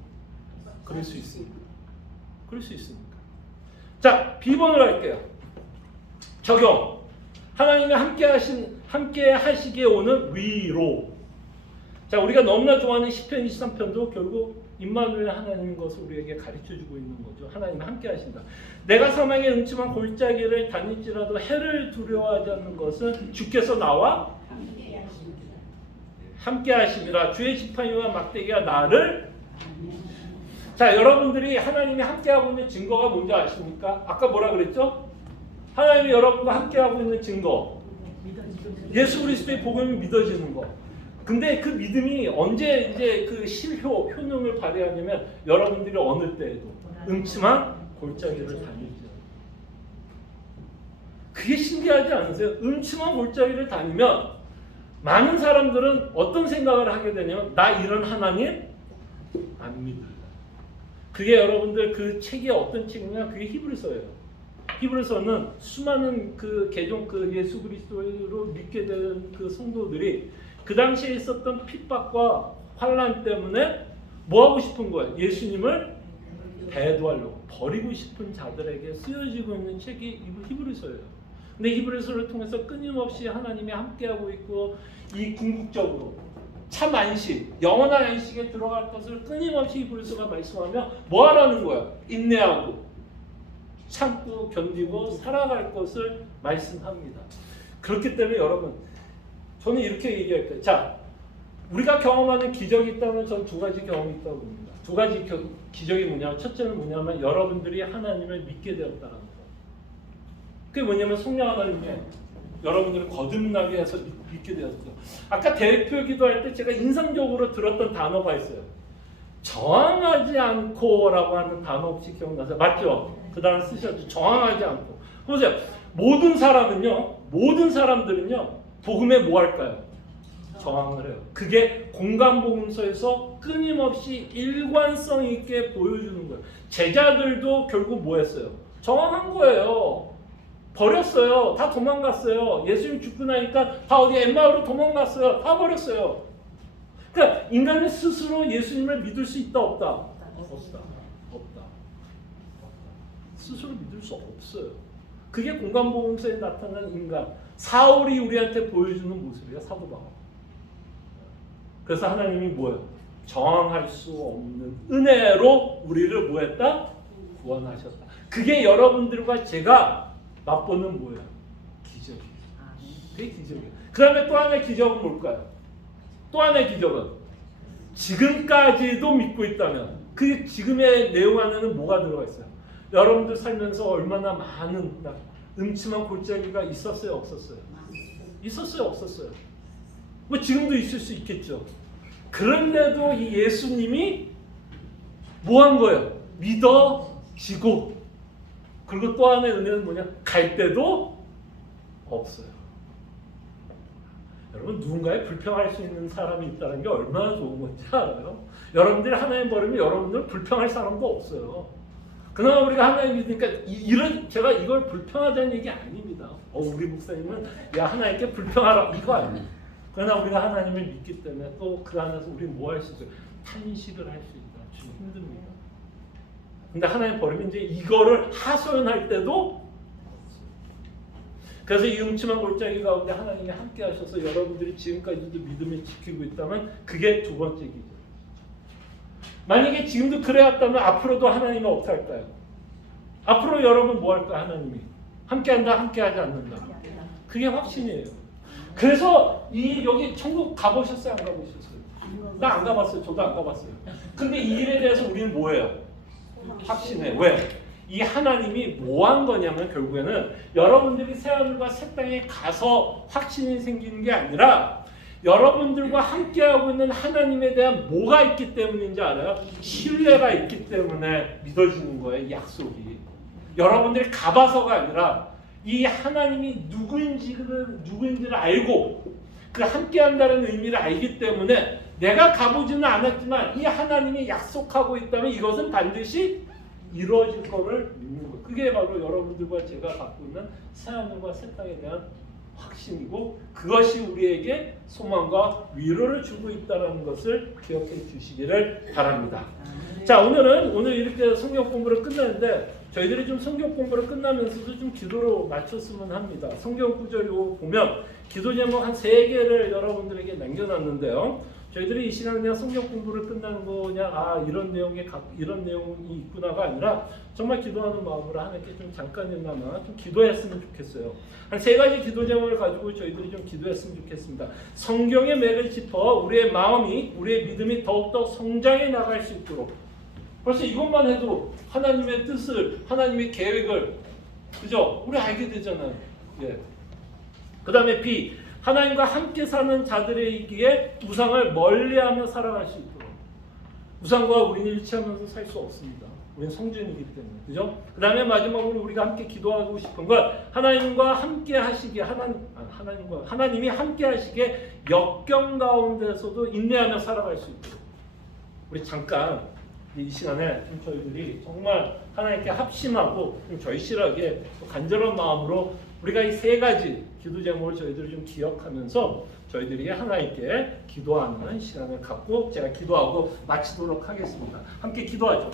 그럴 수 있습니다. 그럴 수 있습니다. 자, B번을 할게요. 적용. 하나님이 함께 하시기에 오는 위로. 자, 우리가 너무나 좋아하는 시편 23편도 결국 임마누엘 하나님인 것을 우리에게 가르쳐주고 있는 거죠. 하나님이 함께 하신다. 내가 사망의 음침한 골짜기를 다닐지라도 해를 두려워하지 않는 것은 주께서 나와 함께 하심이라. 주의 지팡이와 막대기가 나를. 자, 여러분들이 하나님이 함께하고 있는 증거가 뭔지 아십니까? 아까 뭐라 그랬죠? 하나님이 여러분과 함께하고 있는 증거. 예수 그리스도의 복음이 믿어지는 거. 근데 그 믿음이 언제 이제 그 효능을 발휘하냐면 여러분들이 어느 때에도 음침한 골짜기를 다니죠. 그게 신기하지 않으세요? 음침한 골짜기를 다니면 많은 사람들은 어떤 생각을 하게 되냐면 나 이런 하나님 안 믿을래. 그게 여러분들 그 책이 어떤 책이냐? 그게 히브리서예요. 히브리서는 수많은 개종 예수 그리스도로 믿게 된 그 성도들이 그 당시에 있었던 핍박과 환난 때문에 뭐 하고 싶은 거예요? 예수님을 배도하려고 버리고 싶은 자들에게 쓰여지고 있는 책이 히브리서예요. 근데 히브리서를 통해서 끊임없이 하나님이 함께하고 있고 이 궁극적으로 참 안식, 영원한 안식에 들어갈 것을 끊임없이 히브리서가 말씀하며 뭐 하라는 거예요? 인내하고 참고 견디고 살아갈 것을 말씀합니다. 그렇기 때문에 여러분, 저는 이렇게 얘기할 거예요. 자, 우리가 경험하는 기적이 있다면 저는 두 가지 경험이 있다고 봅니다. 두 가지 기적이 뭐냐면, 첫째는 뭐냐면 여러분들이 하나님을 믿게 되었다는 거. 그게 뭐냐면 성령 하나님이 여러분들을 거듭나게 해서 믿게 되었어요. 아까 대표 기도할 때 제가 인상적으로 들었던 단어가 있어요. 저항하지 않고라고 하는 단어 혹시 기억나세요? 맞죠? 그 단어 쓰셨죠? 저항하지 않고. 보세요. 모든 사람들은요 복음에 뭐 할까요? 저항을 해요. 그게 공간복음서에서 끊임없이 일관성 있게 보여주는 거예요. 제자들도 결국 뭐 했어요? 저항한 거예요. 버렸어요. 다 도망갔어요. 예수님 죽고 나니까 다 어디 엠마오로 도망갔어요. 다 버렸어요. 그러니까 인간은 스스로 예수님을 믿을 수 있다 없다? 없다. 스스로 믿을 수 없어요. 그게 공간복음서에 나타난 인간 사울이 우리한테 보여주는 모습이에요. 사도 바울. 그래서 하나님이 뭐예요? 저항할 수 없는 은혜로 우리를 뭐했다? 구원하셨다. 그게 여러분들과 제가 맛보는 뭐예요? 기적이에요. 그게 기적이에요. 그 다음에 또 하나의 기적은 뭘까요? 또 하나의 기적은 지금까지도 믿고 있다면 그 지금의 내용 안에는 뭐가 들어가 있어요? 여러분들 살면서 얼마나 많은 음침한 골짜기가 있었어요? 없었어요? 있었어요? 없었어요? 뭐 지금도 있을 수 있겠죠. 그런데도 이 예수님이 뭐 한 거예요? 믿어지고 그리고 또 하나의 은혜는 뭐냐? 갈 데도 없어요. 여러분 누군가에 불평할 수 있는 사람이 있다는 게 얼마나 좋은 건지 알아요? 여러분들이 하나님 버리면 여러분들 불평할 사람도 없어요. 그나마 우리가 하나님 믿으니까 제가 이걸 불평하자는 얘기 아닙니다. 우리 목사님은 야 하나님께 불평하라 이거 아니에요. 그러나 우리가 하나님을 믿기 때문에 또 그 안에서 우리는 뭐 할 수 있어요? 탄식을 할 수 있다. 좀 힘듭니다. 근데 하나님 버리면 이제 이거를 하소연할 때도 그래서 이 음침한 골짜기 가운데 하나님이 함께 하셔서 여러분들이 지금까지도 믿음을 지키고 있다면 그게 두 번째 기적. 만약에 지금도 그래왔다면 앞으로도 하나님은 어떻게 할까요? 앞으로 여러분 뭐 할까 하나님이? 함께한다, 함께하지 않는다. 그게 확신이에요. 그래서 여기 천국 가보셨어요? 안 가보셨어요? 나 안 가봤어요. 저도 안 가봤어요. 근데 이 일에 대해서 우리는 뭐예요? 확신해. 왜? 이 하나님이 뭐 한 거냐면 결국에는 여러분들이 새하늘과 새 땅에 가서 확신이 생기는 게 아니라 여러분들과 함께하고 있는 하나님에 대한 뭐가 있기 때문인지 알아요? 신뢰가 있기 때문에 믿어지는 거예요. 이 약속이. 여러분들이 가봐서가 아니라 이 하나님이 누구인지를 알고 그 함께한다는 의미를 알기 때문에 내가 가보지는 않았지만 이 하나님이 약속하고 있다면 이것은 반드시 이루어질 거를 믿는 거예요. 그게 바로 여러분들과 제가 갖고 있는 새하늘과 새 땅에 대한 확신이고 그것이 우리에게 소망과 위로를 주고 있다는 것을 기억해 주시기를 바랍니다. 자, 오늘 이렇게 성경 공부를 끝냈는데 저희들이 좀 성경 공부를 끝나면서도 좀 기도로 맞췄으면 합니다. 성경 구절이 보면 기도 제목 한 3개를 여러분들에게 남겨놨는데요. 저희들이 이 시간 그냥 성경 공부를 끝나는 거 그냥 이런 내용이 있구나가 아니라 정말 기도하는 마음으로 하나님께 좀 잠깐이나마 좀 기도했으면 좋겠어요. 한 3가지 기도 제목을 가지고 저희들이 좀 기도했으면 좋겠습니다. 성경의 맥을 짚어 우리의 마음이 우리의 믿음이 더욱더 성장해 나갈 수 있도록 벌써 이것만 해도 하나님의 뜻을 하나님의 계획을 그죠? 우리 알게 되잖아요. 예. 그 다음에 B 하나님과 함께 사는 자들에게 우상을 멀리하며 살아갈 수 있도록 우상과 우리는 일치하면서 살 수 없습니다. 우리는 성전이기 때문에 그죠? 그 다음에 마지막으로 우리가 함께 기도하고 싶은 건 하나님과 함께 하시기에 하나님이 함께 하시기에 역경 가운데서도 인내하며 살아갈 수 있도록 우리 잠깐 이 시간에 좀 저희들이 정말 하나님께 합심하고 좀 절실하게 간절한 마음으로 우리가 이 3가지 기도 제목을 저희들이 좀 기억하면서 저희들이 하나님께 기도하는 시간을 갖고 제가 기도하고 마치도록 하겠습니다. 함께 기도하죠.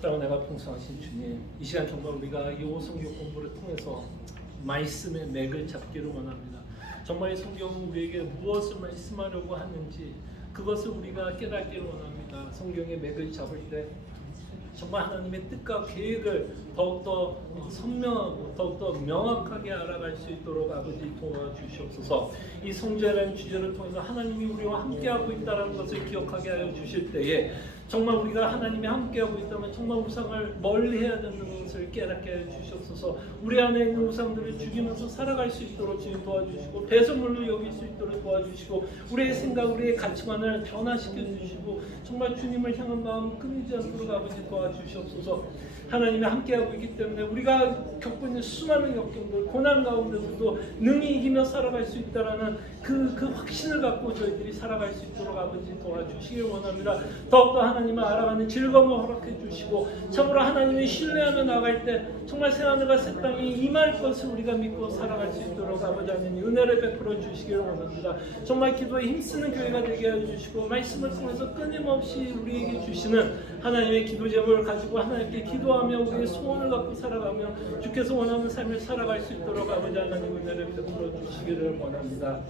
땅을 내가 풍성하신 주님, 이 시간 정말 우리가 이 성경 공부를 통해서 말씀의 맥을 잡기를 원합니다. 정말 이 성경은 우리에게 무엇을 말씀하려고 하는지 그것을 우리가 깨닫기를 원합니다. 성경의 맥을 잡을 때 정말 하나님의 뜻과 계획을 더욱더 선명하고 더욱더 명확하게 알아갈 수 있도록 아버지 도와주시옵소서. 이 성전이라는 주제를 통해서 하나님이 우리와 함께하고 있다는 것을 기억하게 하여 주실 때에 정말 우리가 하나님이 함께하고 있다면 정말 우상을 멀리해야 되는 것을 깨닫게 하여 주시옵소서. 우리 안에 있는 우상들을 죽이면서 살아갈 수 있도록 주님 도와주시고 배설물로 여길 수 있도록 도와주시고 우리의 생각, 우리의 가치관을 변화시켜 주시고 정말 주님을 향한 마음 끊이지 않도록 아버지 도와주시옵소서. 하나님이 함께하고 있기 때문에 우리가 겪고 있는 수많은 역경들, 고난 가운데서도 능히 이기며 살아갈 수 있다라는 그 확신을 갖고 저희들이 살아갈 수 있도록 아버지 도와주시길 원합니다. 더욱더 하나님을 알아가는 즐거움을 허락해 주시고 참으로 하나님을 신뢰하며 나갈 때 정말 새하늘과 새 땅이 임할 것을 우리가 믿고 살아갈 수 있도록 아버지 하나님 은혜를 베풀어 주시길 원합니다. 정말 기도에 힘쓰는 교회가 되게 해주시고 말씀을 통해서 끊임없이 우리에게 주시는 하나님의 기도 제목을 가지고 하나님께 기도하며 우리의 소원을 갖고 살아가며 주께서 원하는 삶을 살아갈 수 있도록 아버지 하나님 은혜를 베풀어 주시기를 원합니다.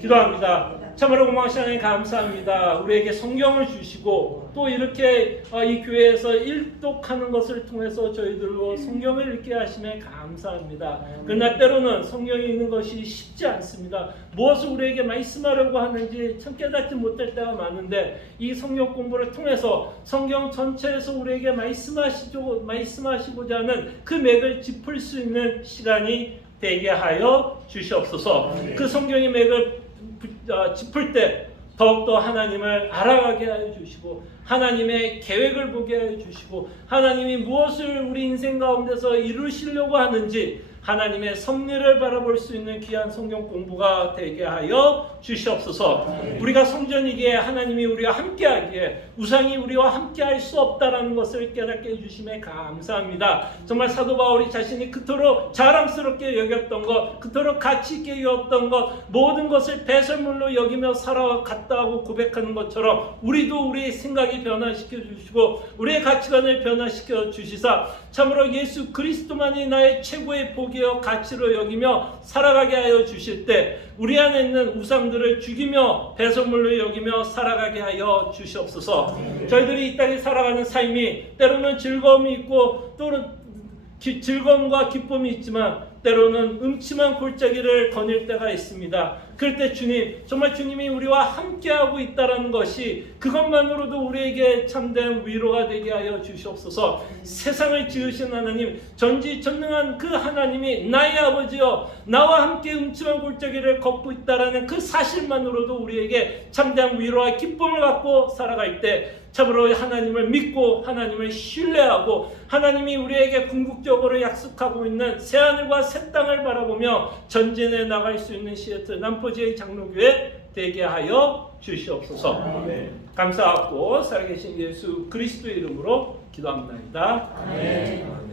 기도합니다. 참으로 고마우신 하나님 감사합니다. 우리에게 성경을 주시고 또 이렇게 이 교회에서 일독하는 것을 통해서 저희들로 성경을 읽게 하심에 감사합니다. 그러나 때로는 성경이 읽는 것이 쉽지 않습니다. 무엇을 우리에게 말씀하려고 하는지 참 깨닫지 못할 때가 많은데 이 성경 공부를 통해서 성경 전체에서 우리에게 말씀하시고자 하는 그 맥을 짚을 수 있는 시간이 되게 하여 주시옵소서. 그 성경의 맥을 짚을 때 더욱더 하나님을 알아가게 하여 주시고 하나님의 계획을 보게 하여 주시고 하나님이 무엇을 우리 인생 가운데서 이루시려고 하는지 하나님의 섭리를 바라볼 수 있는 귀한 성경 공부가 되게 하여 주시옵소서. 우리가 성전이기에 하나님이 우리와 함께하기에 우상이 우리와 함께할 수 없다라는 것을 깨닫게 해주심에 감사합니다. 정말 사도 바울이 자신이 그토록 자랑스럽게 여겼던 것, 그토록 가치 있게 여겼던 것, 모든 것을 배설물로 여기며 살아갔다고 고백하는 것처럼 우리도 우리의 생각이 변화시켜 주시고 우리의 가치관을 변화시켜 주시사 참으로 예수 그리스도만이 나의 최고의 복이요 가치로 여기며 살아가게 하여 주실 때 우리 안에 있는 우상들을 죽이며 배설물로 여기며 살아가게 하여 주시옵소서. 저희들이 이 땅에 살아가는 삶이 때로는 즐거움이 있고 또는 즐거움과 기쁨이 있지만 때로는 음침한 골짜기를 거닐 때가 있습니다. 그럴 때 주님, 정말 주님이 우리와 함께하고 있다는 것이 그것만으로도 우리에게 참된 위로가 되게 하여 주시옵소서. 세상을 지으신 하나님, 전지전능한 그 하나님이 나의 아버지여 나와 함께 음침한 골짜기를 걷고 있다는 그 사실만으로도 우리에게 참된 위로와 기쁨을 갖고 살아갈 때 참으로 하나님을 믿고 하나님을 신뢰하고 하나님이 우리에게 궁극적으로 약속하고 있는 새하늘과 새 땅을 바라보며 전진해 나갈 수 있는 시애틀 남포지의 장로교회 되게 하여 주시옵소서. 감사하고 살아계신 예수 그리스도의 이름으로 기도합니다. 아멘.